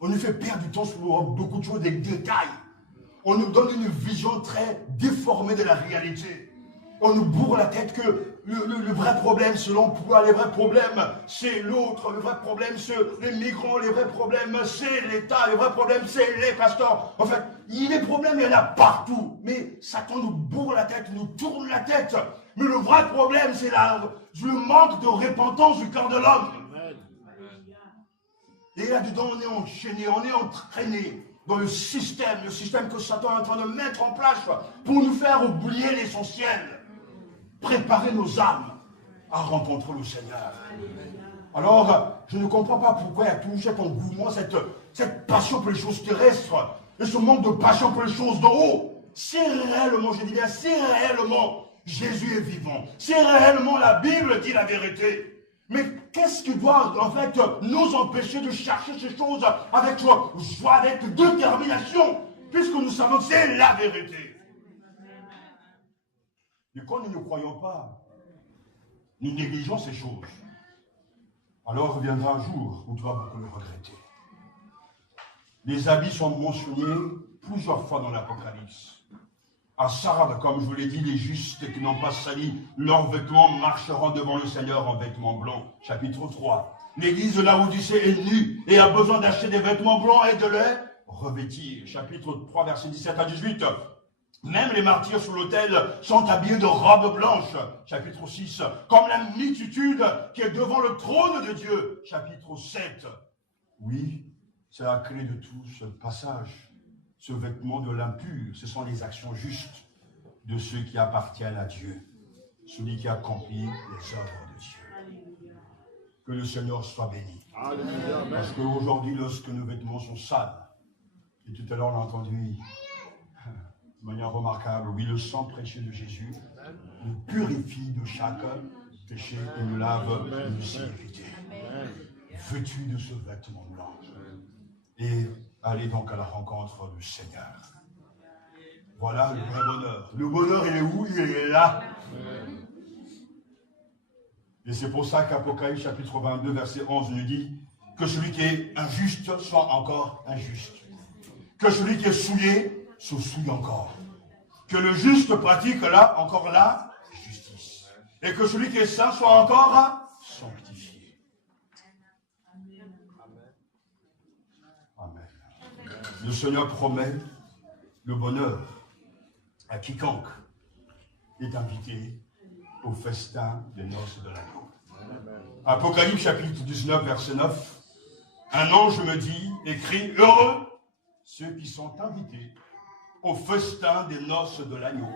On nous fait perdre du temps sur beaucoup de choses, des détails. On nous donne une vision très déformée de la réalité. On nous bourre la tête que le vrai problème, c'est l'emploi, les vrais problèmes, c'est l'autre, le vrai problème, c'est les migrants, les vrais problèmes, c'est l'État, les vrais problèmes, c'est les pasteurs. En fait, les problèmes, il y en a partout. Mais Satan nous bourre la tête, nous tourne la tête. Mais le vrai problème, c'est le manque de repentance du cœur de l'homme. Et là-dedans, on est enchaîné, on est entraîné dans le système que Satan est en train de mettre en place pour nous faire oublier l'essentiel. Préparer nos âmes à rencontrer le Seigneur. Alors, je ne comprends pas pourquoi il y a toujours cet engouement, cette passion pour les choses terrestres, et ce manque de passion pour les choses d'en haut. Si réellement, je dis bien, si réellement Jésus est vivant, si réellement la Bible dit la vérité, mais qu'est-ce qui doit en fait nous empêcher de chercher ces choses avec joie, avec détermination, puisque nous savons que c'est la vérité. Et quand nous ne croyons pas, nous négligeons ces choses. Alors viendra un jour où tu vas beaucoup le regretter. Les habits sont mentionnés plusieurs fois dans l'Apocalypse. À Sardes, comme je vous l'ai dit, les justes qui n'ont pas sali leurs vêtements marcheront devant le Seigneur en vêtements blancs. Chapitre 3. L'église de Laodicée est nue et a besoin d'acheter des vêtements blancs et de les revêtir. Chapitre 3, versets 17 à 18. Même les martyrs sous l'autel sont habillés de robes blanches. Chapitre 6. Comme la multitude qui est devant le trône de Dieu. Chapitre 7. Oui, c'est la clé de tout ce passage. Ce vêtement de l'impur, ce sont les actions justes de ceux qui appartiennent à Dieu. Celui qui accomplit les œuvres de Dieu. Que le Seigneur soit béni. Alléluia. Parce qu'aujourd'hui, lorsque nos vêtements sont sales, et tout à l'heure on a entendu de manière remarquable, oui, le sang précieux de Jésus nous purifie de chaque péché et nous lave de nocivité. Vêtu de ce vêtement blanc. Et allez donc à la rencontre du Seigneur. Voilà le vrai bonheur. Le bonheur, il est où? Il est là. Et c'est pour ça qu'Apocalypse chapitre 22, verset 11 nous dit que celui qui est injuste soit encore injuste. Que celui qui est souillé se souille encore. Que le juste pratique là, encore la justice. Et que celui qui est saint soit encore sanctifié. Amen. Le Seigneur promet le bonheur à quiconque est invité au festin des noces de l'agneau. Apocalypse chapitre 19, verset 9. Un ange me dit, écrit, heureux ceux qui sont invités au festin des noces de l'agneau.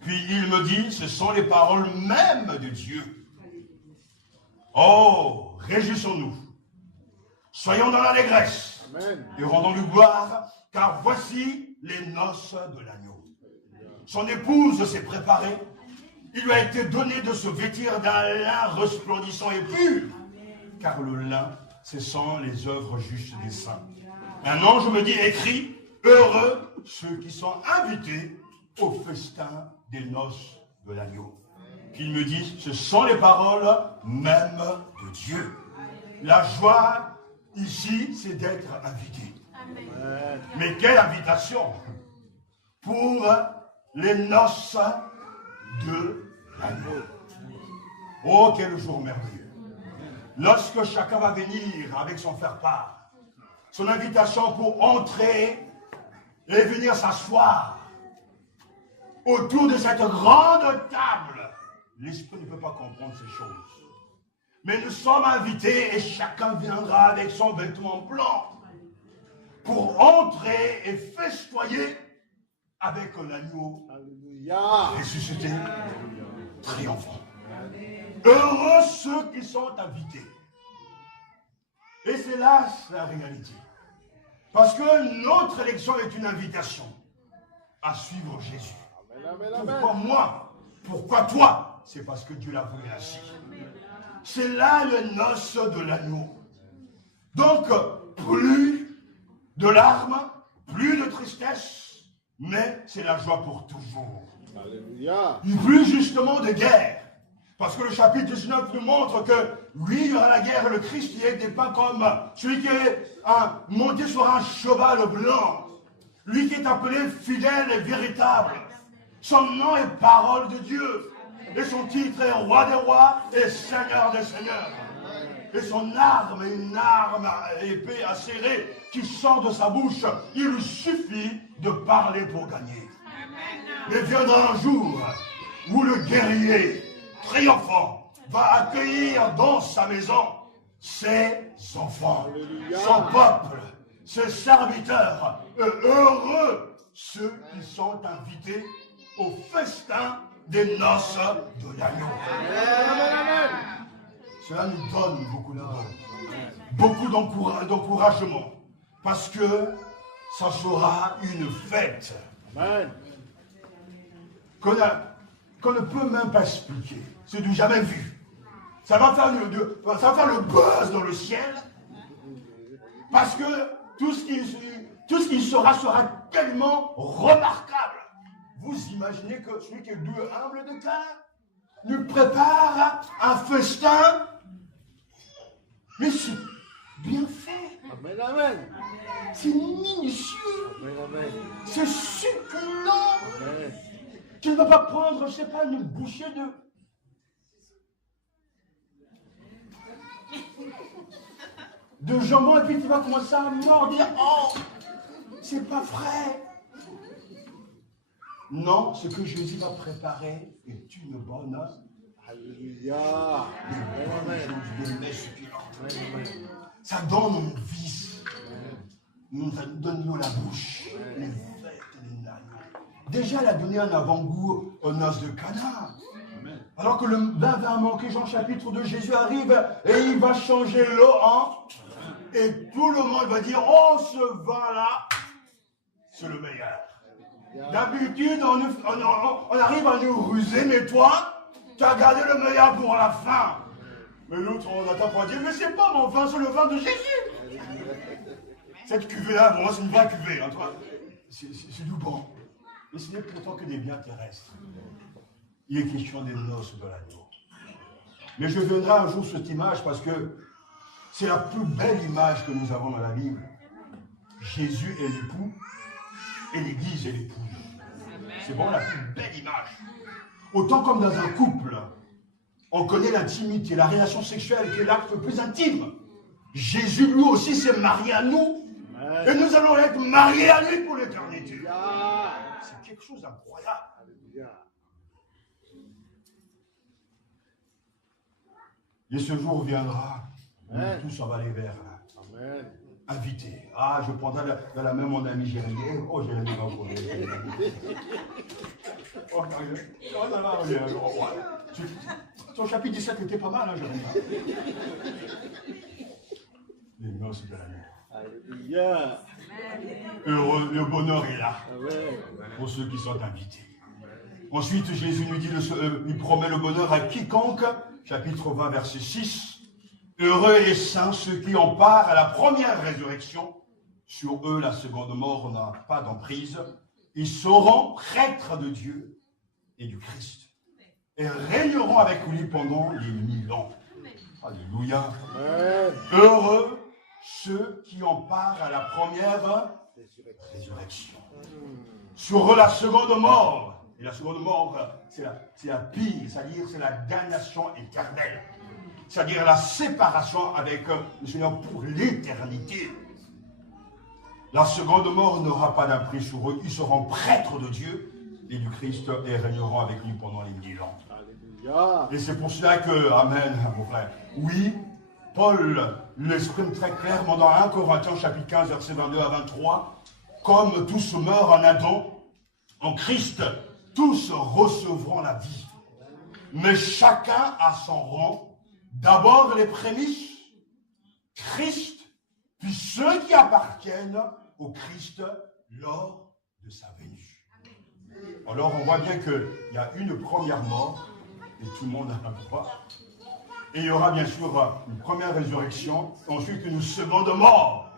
Puis il me dit, ce sont les paroles mêmes de Dieu. Oh, réjouissons-nous. Soyons dans l'allégresse. Et rendons-lui gloire, car voici les noces de l'agneau. Son épouse s'est préparée. Il lui a été donné de se vêtir d'un lin resplendissant et pur, car le lin, ce sont les œuvres justes des saints. Un ange me dit, écrit, heureux ceux qui sont invités au festin des noces de l'agneau. Qu'il me dise, ce sont les paroles même de Dieu. La joie ici, c'est d'être invité. Amen. Mais quelle invitation pour les noces de l'agneau. Oh, quel jour merveilleux. Lorsque chacun va venir avec son faire-part, son invitation pour entrer et venir s'asseoir autour de cette grande table. L'esprit ne peut pas comprendre ces choses. Mais nous sommes invités et chacun viendra avec son vêtement blanc pour entrer et festoyer avec l'agneau Alléluia. ressuscité, triomphant. Heureux ceux qui sont invités. Et c'est là la réalité. Parce que notre élection est une invitation à suivre Jésus. Amen, amen, Pourquoi amen. moi? Pourquoi toi? C'est parce que Dieu l'a voulu ainsi. C'est là le noce de l'agneau. Donc, plus de larmes, plus de tristesse, mais c'est la joie pour toujours. Alléluia. Plus justement de guerre. Parce que le chapitre 19 nous montre que, oui, il y aura la guerre, le Christ qui est dépeint comme celui qui est monté sur un cheval blanc. Lui qui est appelé fidèle et véritable. Son nom est parole de Dieu. Et son titre est roi des rois et seigneur des seigneurs. Et son arme est une arme épée acérée qui sort de sa bouche. Il lui suffit de parler pour gagner. Mais viendra un jour où le guerrier triomphant va accueillir dans sa maison ses enfants, Alléluia. son peuple, ses serviteurs. Heureux ceux qui sont invités au festin des noces de l'agneau. Cela nous donne beaucoup d'encouragement, parce que ça sera une fête Amen. qu'on ne peut même pas expliquer. C'est du jamais vu. Ça va faire le buzz dans le ciel, parce que tout ce qui sera tellement remarquable. Vous imaginez que celui qui est doux et humble de cœur nous prépare un festin, mais c'est bien fait, Amen, amen. c'est minutieux, Amen, amen. c'est succulent. Amen. Tu ne vas pas prendre, je ne sais pas, une bouchée de jambon et puis tu vas commencer à mordre, dire oh, c'est pas frais. Non, ce que Jésus va préparer est une bonne Alléluia. Amen, amen. chose, des mets succulentes. Ça donne envie. Ça nous donne l'eau à la bouche. Les fêtes, les l'agneau. Déjà, elle a donné un avant-goût aux noces de Cana. Alors que le vin va manquer, Jean chapitre 2, Jésus arrive et il va changer l'eau en... Et tout le monde va dire, oh, ce vin-là, c'est le meilleur. D'habitude, on arrive à nous ruser, mais toi, tu as gardé le meilleur pour la fin. Mais l'autre, on attend pour dire, mais c'est pas mon vin, c'est le vin de Jésus. Cette cuvée-là, pour moi, c'est une vraie cuvée. Hein, toi. C'est du bon. Mais ce n'est pourtant que des biens terrestres. Il est question des noces de l'agneau. Mais je viendrai un jour sur cette image parce que c'est la plus belle image que nous avons dans la Bible. Jésus est l'époux et l'Église est l'épouse. C'est vraiment la plus belle image. Autant comme dans un couple, on connaît l'intimité, la relation sexuelle qui est l'acte le plus intime. Jésus lui aussi s'est marié à nous et nous allons être mariés à lui pour l'éternité. C'est quelque chose d'incroyable. Alléluia. Et ce jour viendra où Amen. tout s'en va aller vers Amen. invité. Ah, je prendrai dans la main mon ami Jérémie. Oh, Jérémie va vous Oh, ça va, ton chapitre 17 était pas mal, hein, Jérémie. Les noces de la nuit. Alléluia. Heureux, le bonheur est là Amen. pour ceux qui sont invités. Ensuite, Jésus nous dit, il promet le bonheur à quiconque, chapitre 20, verset 6. Heureux et saints ceux qui ont part à la première résurrection. Sur eux, la seconde mort n'a pas d'emprise. ils seront prêtres de Dieu et du Christ et régneront avec lui pendant les 1000 ans. Alléluia. Amen. Heureux ceux qui ont part à la première résurrection. Sur la seconde mort, et la seconde mort, c'est la pire, c'est-à-dire c'est la damnation éternelle. C'est-à-dire la séparation avec le Seigneur pour l'éternité. La seconde mort n'aura pas d'emprise sur eux. Ils seront prêtres de Dieu et du Christ et régneront avec lui pendant les 1000 ans. Alléluia. Et c'est pour cela que, amen, mon frère, oui, Paul l'exprime très clairement dans 1 Corinthiens chapitre 15, versets 22 à 23, comme tous meurent en Adam, en Christ, tous recevront la vie. Mais chacun a son rang, d'abord les prémices, Christ, puis ceux qui appartiennent au Christ lors de sa venue. Alors on voit bien qu'il y a une première mort, et tout le monde a le droit. Et il y aura bien sûr une première résurrection, ensuite une seconde mort.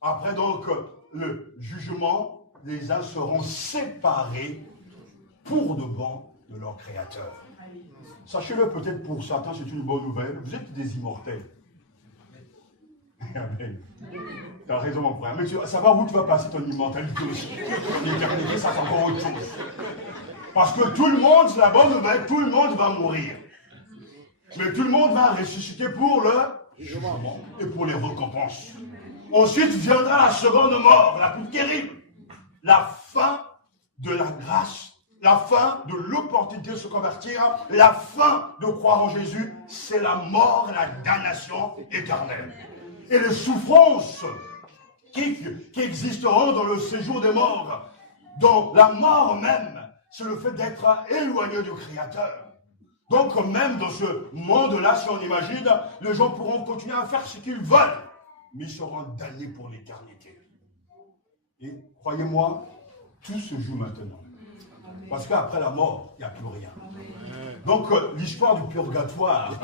Après donc le jugement, les uns seront séparés pour de bon de leur Créateur. Sachez-le, peut-être pour certains c'est une bonne nouvelle, vous êtes des immortels. Amen. Tu as raison mon frère, mais savoir où tu vas passer ton immortalité aussi. L'éternité, ça c'est encore autre chose. Parce que tout le monde, c'est la bonne nouvelle, tout le monde va mourir. Mais tout le monde va ressusciter pour le jugement et pour les récompenses. Ensuite viendra la seconde mort, la plus terrible. La fin de la grâce, la fin de l'opportunité de se convertir, la fin de croire en Jésus, c'est la mort, la damnation éternelle. Et les souffrances qui existeront dans le séjour des morts, dans la mort même, c'est le fait d'être éloigné du Créateur. Donc même dans ce monde-là, si on imagine, les gens pourront continuer à faire ce qu'ils veulent, mais ils seront damnés pour l'éternité. Et croyez-moi, tout se joue maintenant. Parce qu'après la mort, il n'y a plus rien. Donc l'histoire du purgatoire,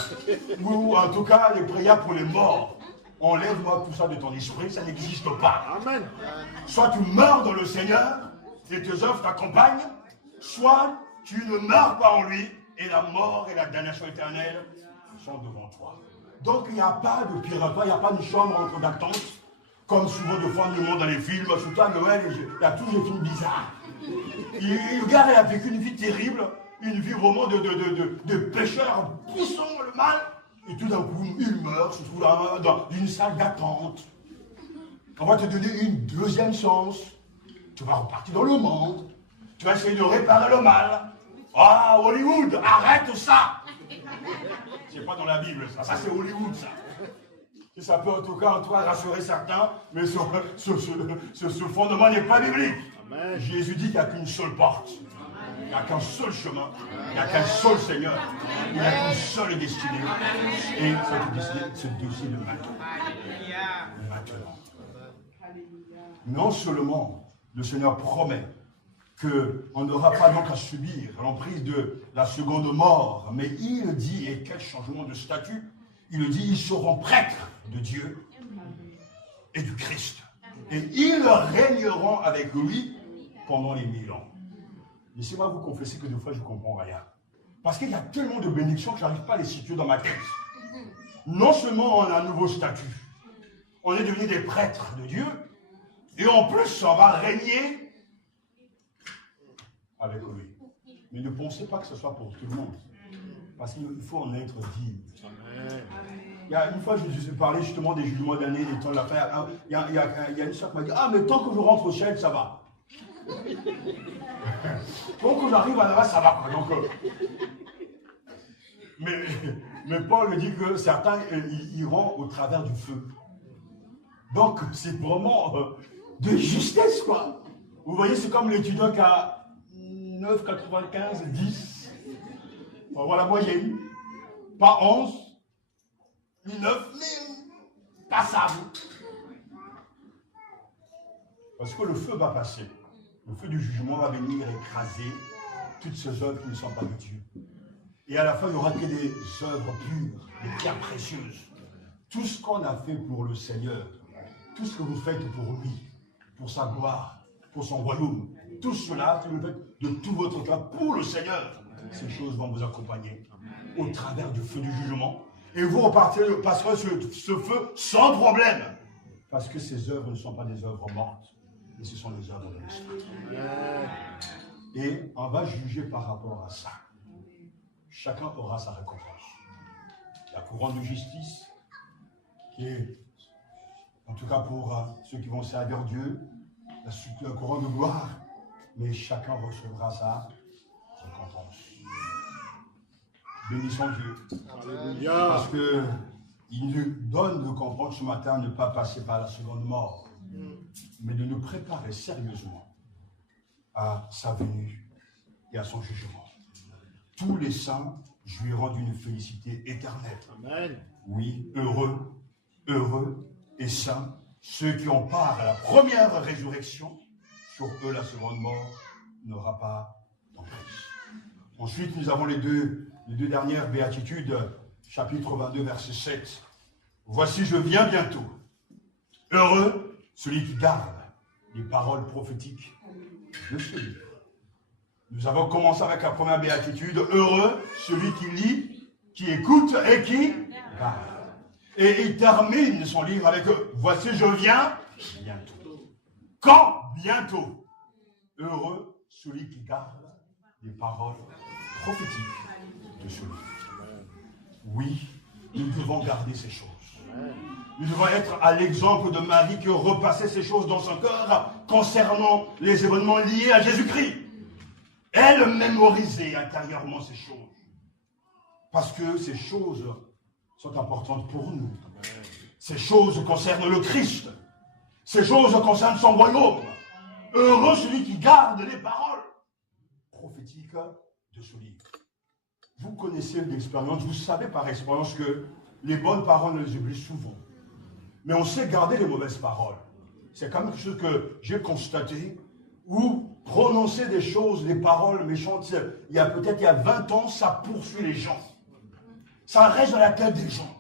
ou en tout cas les prières pour les morts, enlève-moi tout ça de ton esprit, ça n'existe pas. Amen. Soit tu meurs dans le Seigneur, et tes œuvres t'accompagnent, soit tu ne meurs pas en lui, et la mort et la damnation éternelle sont devant toi. Donc il n'y a pas de purgatoire, il n'y a pas de chambre entre d'attente, comme souvent de fois on nous montre dans les films, surtout à Noël, il y a tous les films bizarres. Le gars il a vécu une vie terrible, une vie vraiment de pécheur poussant le mal, et tout d'un coup il meurt, se trouve dans une salle d'attente. On va te donner une deuxième chance, tu vas repartir dans le monde, tu vas essayer de réparer le mal. Ah, Hollywood, arrête ça! C'est pas dans la Bible, ça c'est Hollywood, ça. Et ça peut en tout cas, en toi, rassurer certains, mais ce fondement n'est pas biblique. Amen. Jésus dit qu'il n'y a qu'une seule porte, il n'y a qu'un seul chemin, il n'y a qu'un seul Seigneur, il n'y a qu'une seule destinée. Et cette destinée de maintenant. Non seulement le Seigneur promet qu'on n'aura pas donc à subir l'emprise de la seconde mort, mais il dit, et quel changement de statut, il dit, ils seront prêtres de Dieu et du Christ. Et ils régneront avec lui pendant les 1000 ans. Laissez-moi vous confesser que des fois je ne comprends rien. Parce qu'il y a tellement de bénédictions que je n'arrive pas à les situer dans ma tête. Non seulement on a un nouveau statut, on est devenu des prêtres de Dieu, et en plus on va régner avec lui. Mais ne pensez pas que ce soit pour tout le monde. Parce qu'il faut en être digne. Il y a une fois, je vous ai parlé justement des jugements d'année, des temps de la fin. Il y a une soeur qui m'a dit, ah, mais tant que je rentre au ciel, ça va. Tant que j'arrive à là-bas, ça va. Quoi. Donc, mais Paul dit que certains iront au travers du feu. Donc, c'est vraiment de justesse, quoi. Vous voyez, c'est comme l'étudiant qui a 9,95, 10. On va voir la moyenne. Pas 11, ni 9, mais passable. Parce que le feu va passer. Le feu du jugement va venir écraser toutes ces œuvres qui ne sont pas de Dieu. Et à la fin, il n'y aura que des œuvres pures, des pierres précieuses. Tout ce qu'on a fait pour le Seigneur, tout ce que vous faites pour lui, pour sa gloire, pour son royaume, tout cela, si vous le faites de tout votre cœur pour le Seigneur, ces choses vont vous accompagner au travers du feu du jugement. Et vous passerez ce feu sans problème. Parce que ces œuvres ne sont pas des œuvres mortes, mais ce sont des œuvres de l'esprit. Et on va juger par rapport à ça. Chacun aura sa récompense. La couronne de justice, qui est, en tout cas pour ceux qui vont servir Dieu, la couronne de gloire, mais chacun recevra sa récompense. Bénissons Dieu. Alléluia. Parce qu'il nous donne de comprendre ce matin de ne pas passer par la seconde mort, mais de nous préparer sérieusement à sa venue et à son jugement. Tous les saints jouiront d'une félicité éternelle. Amen. Oui, heureux et saints, ceux qui ont part à la première résurrection, sur eux la seconde mort n'aura pas d'emprise. Ensuite, nous avons les deux dernières béatitudes, chapitre 22, verset 7. Voici, je viens bientôt. Heureux celui qui garde les paroles prophétiques de ce livre. Nous avons commencé avec la première béatitude. Heureux celui qui lit, qui écoute et qui garde. Et il termine son livre avec voici, je viens bientôt. Quand bientôt? Heureux celui qui garde les paroles prophétiques de ce livre. Oui, nous devons garder ces choses. Nous devons être à l'exemple de Marie qui repassait ces choses dans son cœur concernant les événements liés à Jésus-Christ. Elle mémorisait intérieurement ces choses. Parce que ces choses sont importantes pour nous. Ces choses concernent le Christ. Ces choses concernent son royaume. Heureux celui qui garde les paroles prophétiques de ce livre. Vous connaissez l'expérience, vous savez par expérience que les bonnes paroles, on les oublie souvent. Mais on sait garder les mauvaises paroles. C'est quand même quelque chose que j'ai constaté, où prononcer des choses, des paroles méchantes, il y a 20 ans, ça poursuit les gens. Ça reste dans la tête des gens.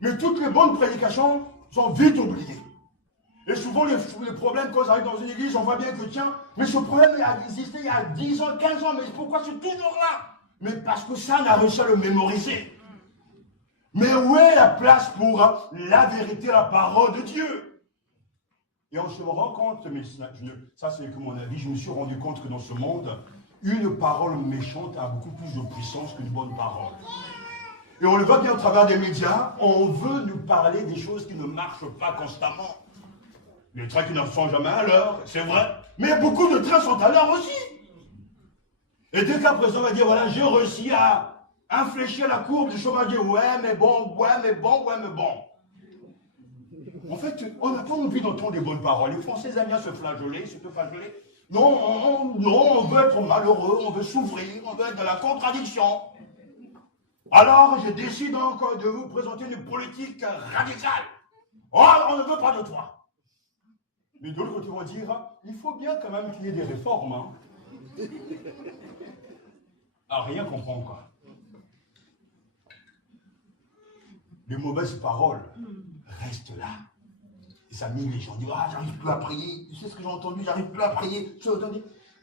Mais toutes les bonnes prédications sont vite oubliées. Et souvent, les problèmes, quand j'arrive dans une église, on voit bien que tiens, mais ce problème il a existé il y a 10 ans, 15 ans, mais pourquoi c'est toujours là? Mais parce que ça, on a réussi à le mémoriser. Mais où est la place pour la vérité, la parole de Dieu? Et on se rend compte, mais ça c'est que mon avis, je me suis rendu compte que dans ce monde, une parole méchante a beaucoup plus de puissance qu'une bonne parole. Et on le voit bien au travers des médias, on veut nous parler des choses qui ne marchent pas constamment. Les trains qui ne sont jamais à l'heure, c'est vrai. Mais beaucoup de trains sont à l'heure aussi. Et dès qu'un président va dire, voilà, j'ai réussi à infléchir la courbe du chômage, ouais, mais bon. En fait, on n'a pas envie d'entendre des bonnes paroles. Les Français aiment bien se flageoler. Non, on veut être malheureux, on veut souffrir, on veut être dans la contradiction. Alors, je décide donc de vous présenter une politique radicale. Oh, on ne veut pas de toi. Mais d'autres côté vont dire, il faut bien quand même qu'il y ait des réformes. Hein. À rien comprendre, quoi. Les mauvaises paroles restent là. Et ça mine les gens. Disent, j'arrive plus à prier. Tu sais ce que j'ai entendu? J'arrive plus à prier.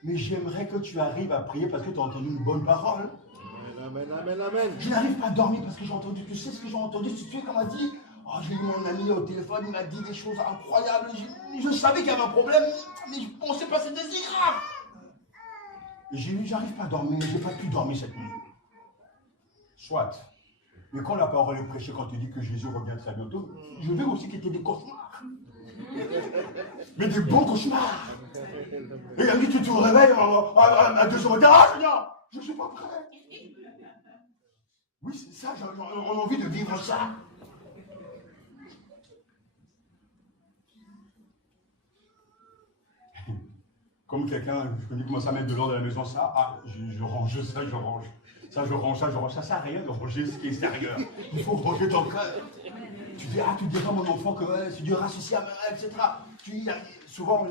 Mais j'aimerais que tu arrives à prier parce que tu as entendu une bonne parole. Amen, amen, amen. Je n'arrive pas à dormir parce que j'ai entendu. Tu sais ce que j'ai entendu? Tu sais qu'on m'a dit, j'ai eu mon ami au téléphone, il m'a dit des choses incroyables. Je savais qu'il y avait un problème, mais je ne pensais pas que c'était si grave. Et j'ai dit, j'arrive pas à dormir, j'ai pas pu dormir cette nuit. Soit. Mais quand la parole est prêchée, quand tu dis que Jésus revient très bientôt, je veux aussi qu'il y ait des cauchemars. Mais des bons cauchemars. Et il a dit, tu te réveilles à 2 heures, Seigneur, je ne suis pas prêt. Oui, c'est ça, on a envie de vivre ça. Comme quelqu'un, je connais, commence à mettre de l'ordre à la maison, ça, je range ça, je range. Ça sert à rien de ranger ce qui est extérieur. Il faut ranger ton cœur. Tu dis, tu diras à mon enfant que tu diras ceci, etc. Souvent,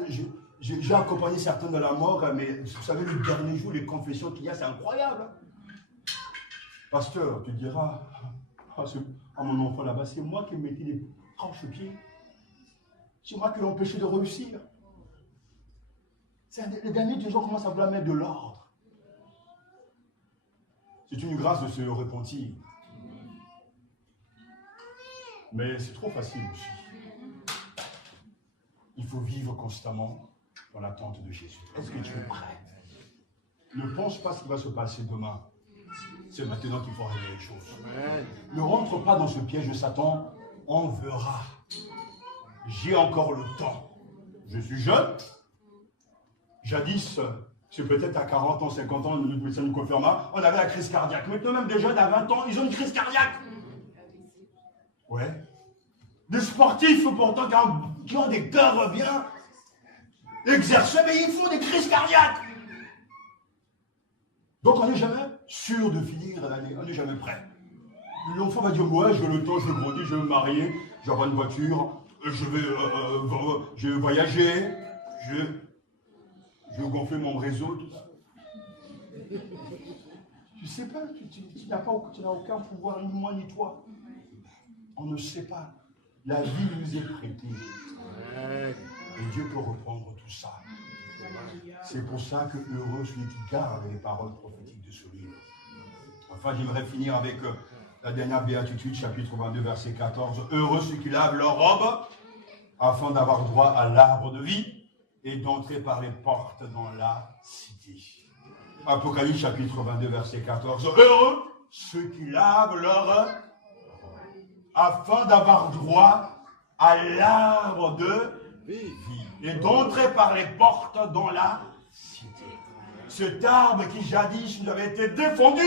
j'ai accompagné certains de la mort, mais vous savez, le dernier jour, les confessions qu'il y a, c'est incroyable. Pasteur, tu diras à mon enfant là-bas, c'est moi qui mettais les tranches-pieds. C'est moi qui l'ai empêché de réussir. Les derniers jours commencent à vouloir mettre de l'ordre. C'est une grâce de se repentir. Mais c'est trop facile aussi. Il faut vivre constamment dans l'attente de Jésus. Est-ce que tu es prêt? Ne pense pas ce qui va se passer demain. C'est maintenant qu'il faut régler les choses. Ne rentre pas dans ce piège de Satan. On verra. J'ai encore le temps. Je suis jeune. Jadis, c'est peut-être à 40 ans, 50 ans, le médecin nous confirma, on avait la crise cardiaque. Maintenant, même des jeunes à 20 ans, ils ont une crise cardiaque. Ouais. Des sportifs, pourtant, qui ont des cœurs bien exercés, mais ils font des crises cardiaques. Donc, on n'est jamais sûr de finir l'année. On n'est jamais prêt. L'enfant va dire, ouais, j'ai le temps, je vais grandir, je vais me marier, je vais avoir une voiture, je vais voyager, je vais gonfler mon réseau, tout ça. Tu sais pas, tu n'as aucun pouvoir, ni moi, ni toi. On ne sait pas. La vie nous est prêtée. Et Dieu peut reprendre tout ça. C'est pour ça que heureux celui qui garde les paroles prophétiques de ce livre. Enfin, j'aimerais finir avec la dernière béatitude, chapitre 22, verset 14. Heureux ceux qui lavent leur robe, afin d'avoir droit à l'arbre de vie et d'entrer par les portes dans la cité. Apocalypse, chapitre 22, verset 14. Heureux ceux qui lavent leur robe, afin d'avoir droit à l'arbre de vie et d'entrer par les portes dans la cité. Cet arbre qui jadis nous avait été défendu,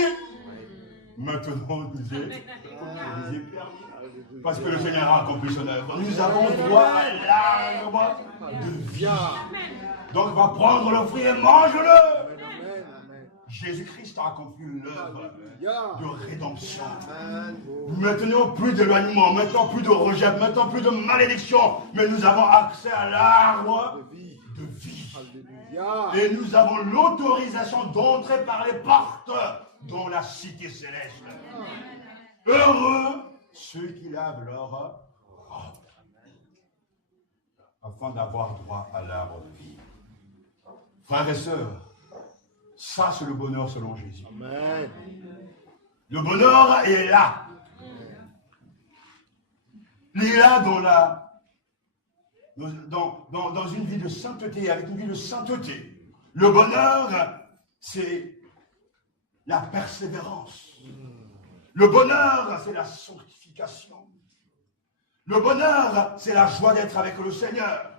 maintenant nous est permis. Parce que le Seigneur a accompli son œuvre. Nous avons droit à l'arbre de vie. Donc va prendre le fruit et mange-le. Jésus-Christ a accompli l'œuvre de rédemption. Maintenant, plus d'éloignement, maintenant plus de rejet, maintenant plus de malédiction, mais nous avons accès à l'arbre de vie. Et nous avons l'autorisation d'entrer par les portes dans la cité céleste. Heureux ceux qui lavent leur robe, afin d'avoir droit à l'arbre de vie. Frères et sœurs, ça, c'est le bonheur selon Jésus. Amen. Le bonheur est là. Il est là dans une vie de sainteté, avec une vie de sainteté. Le bonheur, c'est la persévérance. Le bonheur, c'est la sanctification. Le bonheur, c'est la joie d'être avec le Seigneur.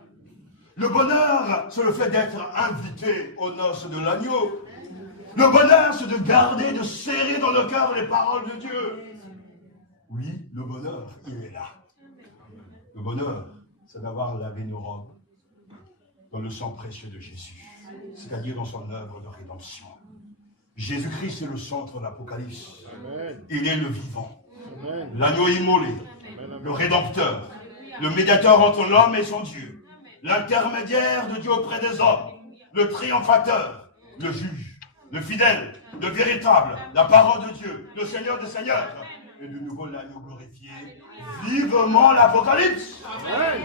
Le bonheur, c'est le fait d'être invité aux noces de l'agneau. Le bonheur, c'est de garder, de serrer dans le cœur les paroles de Dieu. Oui, le bonheur, il est là. Le bonheur, c'est d'avoir lavé nos robes dans le sang précieux de Jésus, c'est-à-dire dans son œuvre de rédemption. Jésus-Christ est le centre de l'Apocalypse. Il est le vivant, l'agneau immolé, le rédempteur, le médiateur entre l'homme et son Dieu, l'intermédiaire de Dieu auprès des hommes, le triomphateur, le juge, le fidèle, le véritable, la parole de Dieu, le Seigneur des Seigneurs, et de nouveau l'agneau glorifié. Vivement l'Apocalypse. Amen.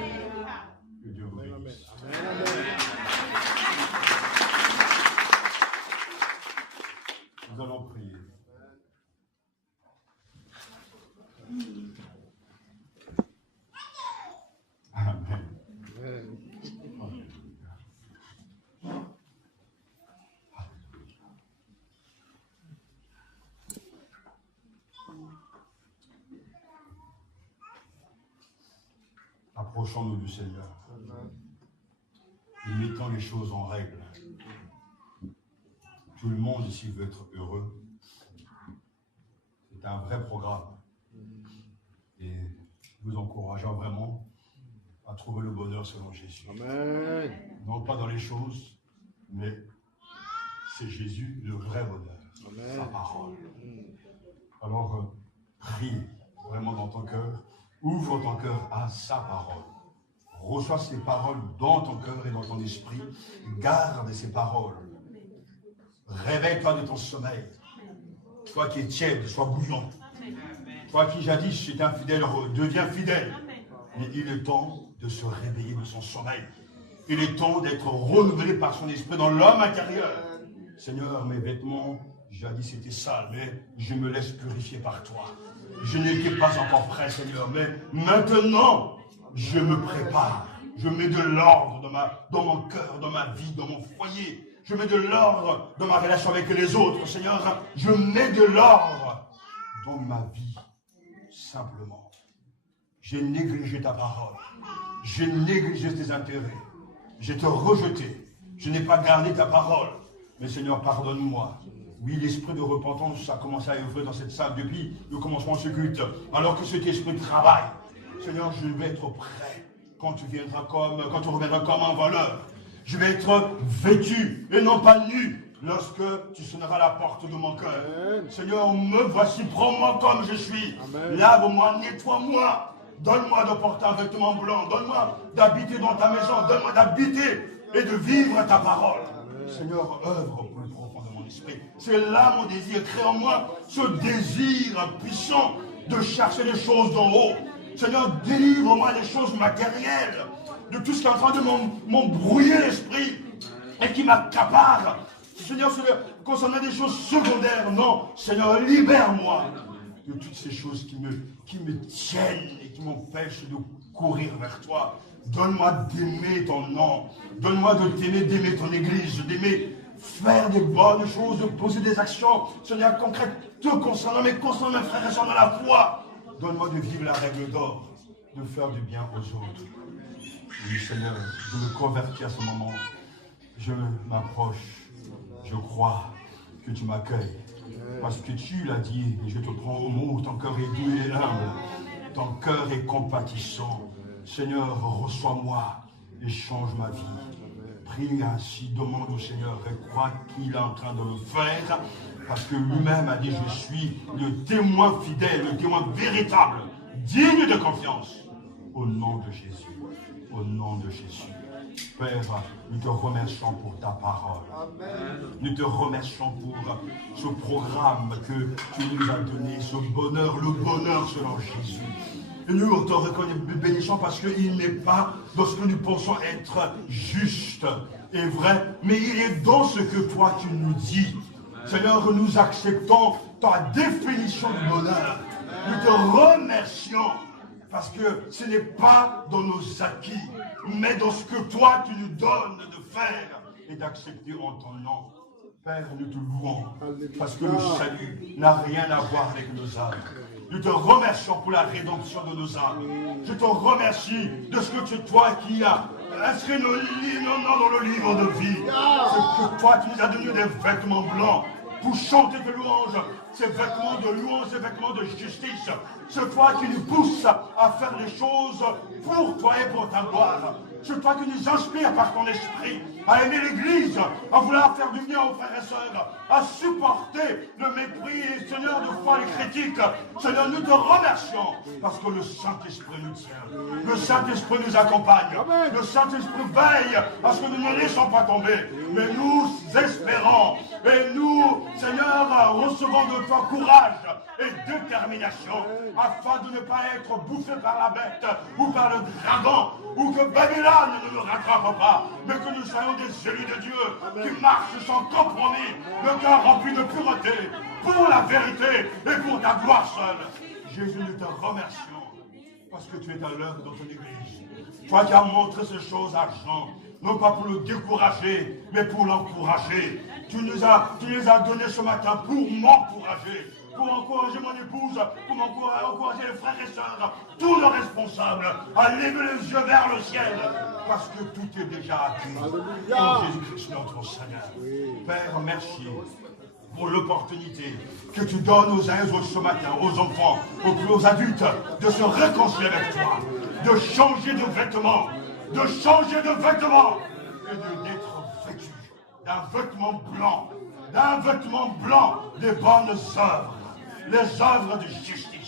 Que Dieu vous bénisse. Nous allons prier. Amen. Approchons-nous du Seigneur. Et mettons les choses en règle. Tout le monde ici veut être heureux. C'est un vrai programme. Et nous encourageons vraiment à trouver le bonheur selon Jésus. Amen. Non pas dans les choses, mais c'est Jésus le vrai bonheur. Amen. Sa parole. Alors, prie vraiment dans ton cœur. Ouvre ton cœur à sa parole. Reçois ces paroles dans ton cœur et dans ton esprit. Garde ces paroles. Réveille-toi de ton sommeil. Toi qui es tiède, sois bouillant. Toi qui jadis étais infidèle, deviens fidèle. Mais il est temps de se réveiller de son sommeil. Il est temps d'être renouvelé par son esprit dans l'homme intérieur. Seigneur, mes vêtements, jadis étaient sales, mais je me laisse purifier par toi. Je n'étais pas encore prêt, Seigneur, mais maintenant, je me prépare. Je mets de l'ordre dans mon cœur, dans ma vie, dans mon foyer. Je mets de l'ordre dans ma relation avec les autres, Seigneur. Je mets de l'ordre dans ma vie, simplement. J'ai négligé ta parole. J'ai négligé tes intérêts. J'ai te rejeté. Je n'ai pas gardé ta parole. Mais Seigneur, pardonne-moi. Oui, l'esprit de repentance a commencé à œuvrer dans cette salle depuis le commencement de ce culte. Alors que cet esprit travaille. Seigneur, je vais être prêt quand tu reviendras comme un voleur. Je vais être vêtu et non pas nu lorsque tu sonneras la porte de mon cœur. Amen. Seigneur, me voici, prends-moi comme je suis. Lave-moi, nettoie-moi. Donne-moi de porter un vêtement blanc. Donne-moi d'habiter dans ta maison. Donne-moi d'habiter et de vivre ta parole. Amen. Seigneur, œuvre au plus profond de mon esprit. C'est là mon désir. Crée en moi ce désir puissant de chercher les choses d'en haut. Seigneur, délivre-moi des choses matérielles, de tout ce qui est en train de m'embrouiller l'esprit et qui m'accapare. Seigneur, concernant des choses secondaires, non. Seigneur, libère-moi de toutes ces choses qui me tiennent et qui m'empêchent de courir vers toi. Donne-moi d'aimer ton nom. Donne-moi de t'aimer, d'aimer ton église, d'aimer faire des bonnes choses, de poser des actions, Seigneur, concrètes, te concernant, mais concernant mes frères et sœurs dans la foi. Donne-moi de vivre la règle d'or, de faire du bien aux autres. Oui, Seigneur, je me convertis à ce moment. Je m'approche. Je crois que tu m'accueilles. Parce que tu l'as dit, et je te prends au mot, ton cœur est doux et humble. Ton cœur est compatissant. Seigneur, reçois-moi et change ma vie. Prie ainsi, demande au Seigneur et crois qu'il est en train de le faire. Parce que lui-même a dit, je suis le témoin fidèle, le témoin véritable, digne de confiance. Au nom de Jésus. Au nom de Jésus. Père, nous te remercions pour ta parole. Amen. Nous te remercions pour ce programme que tu nous as donné, ce bonheur, le bonheur selon Jésus. Et nous te bénissons parce qu'il n'est pas dans ce que nous pensons être juste et vrai, mais il est dans ce que toi tu nous dis. Seigneur, nous acceptons ta définition du bonheur. Nous te remercions parce que ce n'est pas dans nos acquis, mais dans ce que toi tu nous donnes de faire et d'accepter en ton nom. Père, nous te louons parce que le salut n'a rien à voir avec nos âmes. Nous te remercions pour la rédemption de nos âmes. Je te remercie de ce que c'est toi qui as inscrit nos noms dans le livre de vie. C'est que toi, tu nous as donné des vêtements blancs pour chanter de louanges, ces vêtements de louange, ces vêtements de justice. C'est toi qui nous pousse à faire les choses pour toi et pour ta gloire. C'est toi qui nous inspires par ton esprit à aimer l'Église, à vouloir faire du bien aux frères et sœurs, à supporter le mépris, Seigneur, de foi et critique. Seigneur, nous te remercions parce que le Saint-Esprit nous tient. Le Saint-Esprit nous accompagne. Le Saint-Esprit veille à ce que nous ne laissons pas tomber. Mais nous espérons et nous, Seigneur, recevons de toi courage et détermination afin de ne pas être bouffé par la bête ou par le dragon ou que Babylone ne nous rattrape pas, mais que nous soyons des élus de Dieu qui marchent sans compromis, le cœur rempli de pureté pour la vérité et pour ta gloire seule. Jésus, nous te remercions parce que tu es à l'œuvre dans ton Église. Toi qui as montré ces choses à Jean, non pas pour le décourager, mais pour l'encourager. Tu nous as donné ce matin pour m'encourager, pour encourager mon épouse, pour encourager les frères et sœurs, tous les responsables, à lever les yeux vers le ciel, parce que tout est déjà acquis. En Jésus-Christ notre Seigneur. Père, merci pour l'opportunité que tu donnes aux uns et aux autres ce matin, aux enfants, aux adultes, de se réconcilier avec toi, de changer de vêtements, et d'être vêtu d'un vêtement blanc, des bonnes œuvres, les œuvres de justice.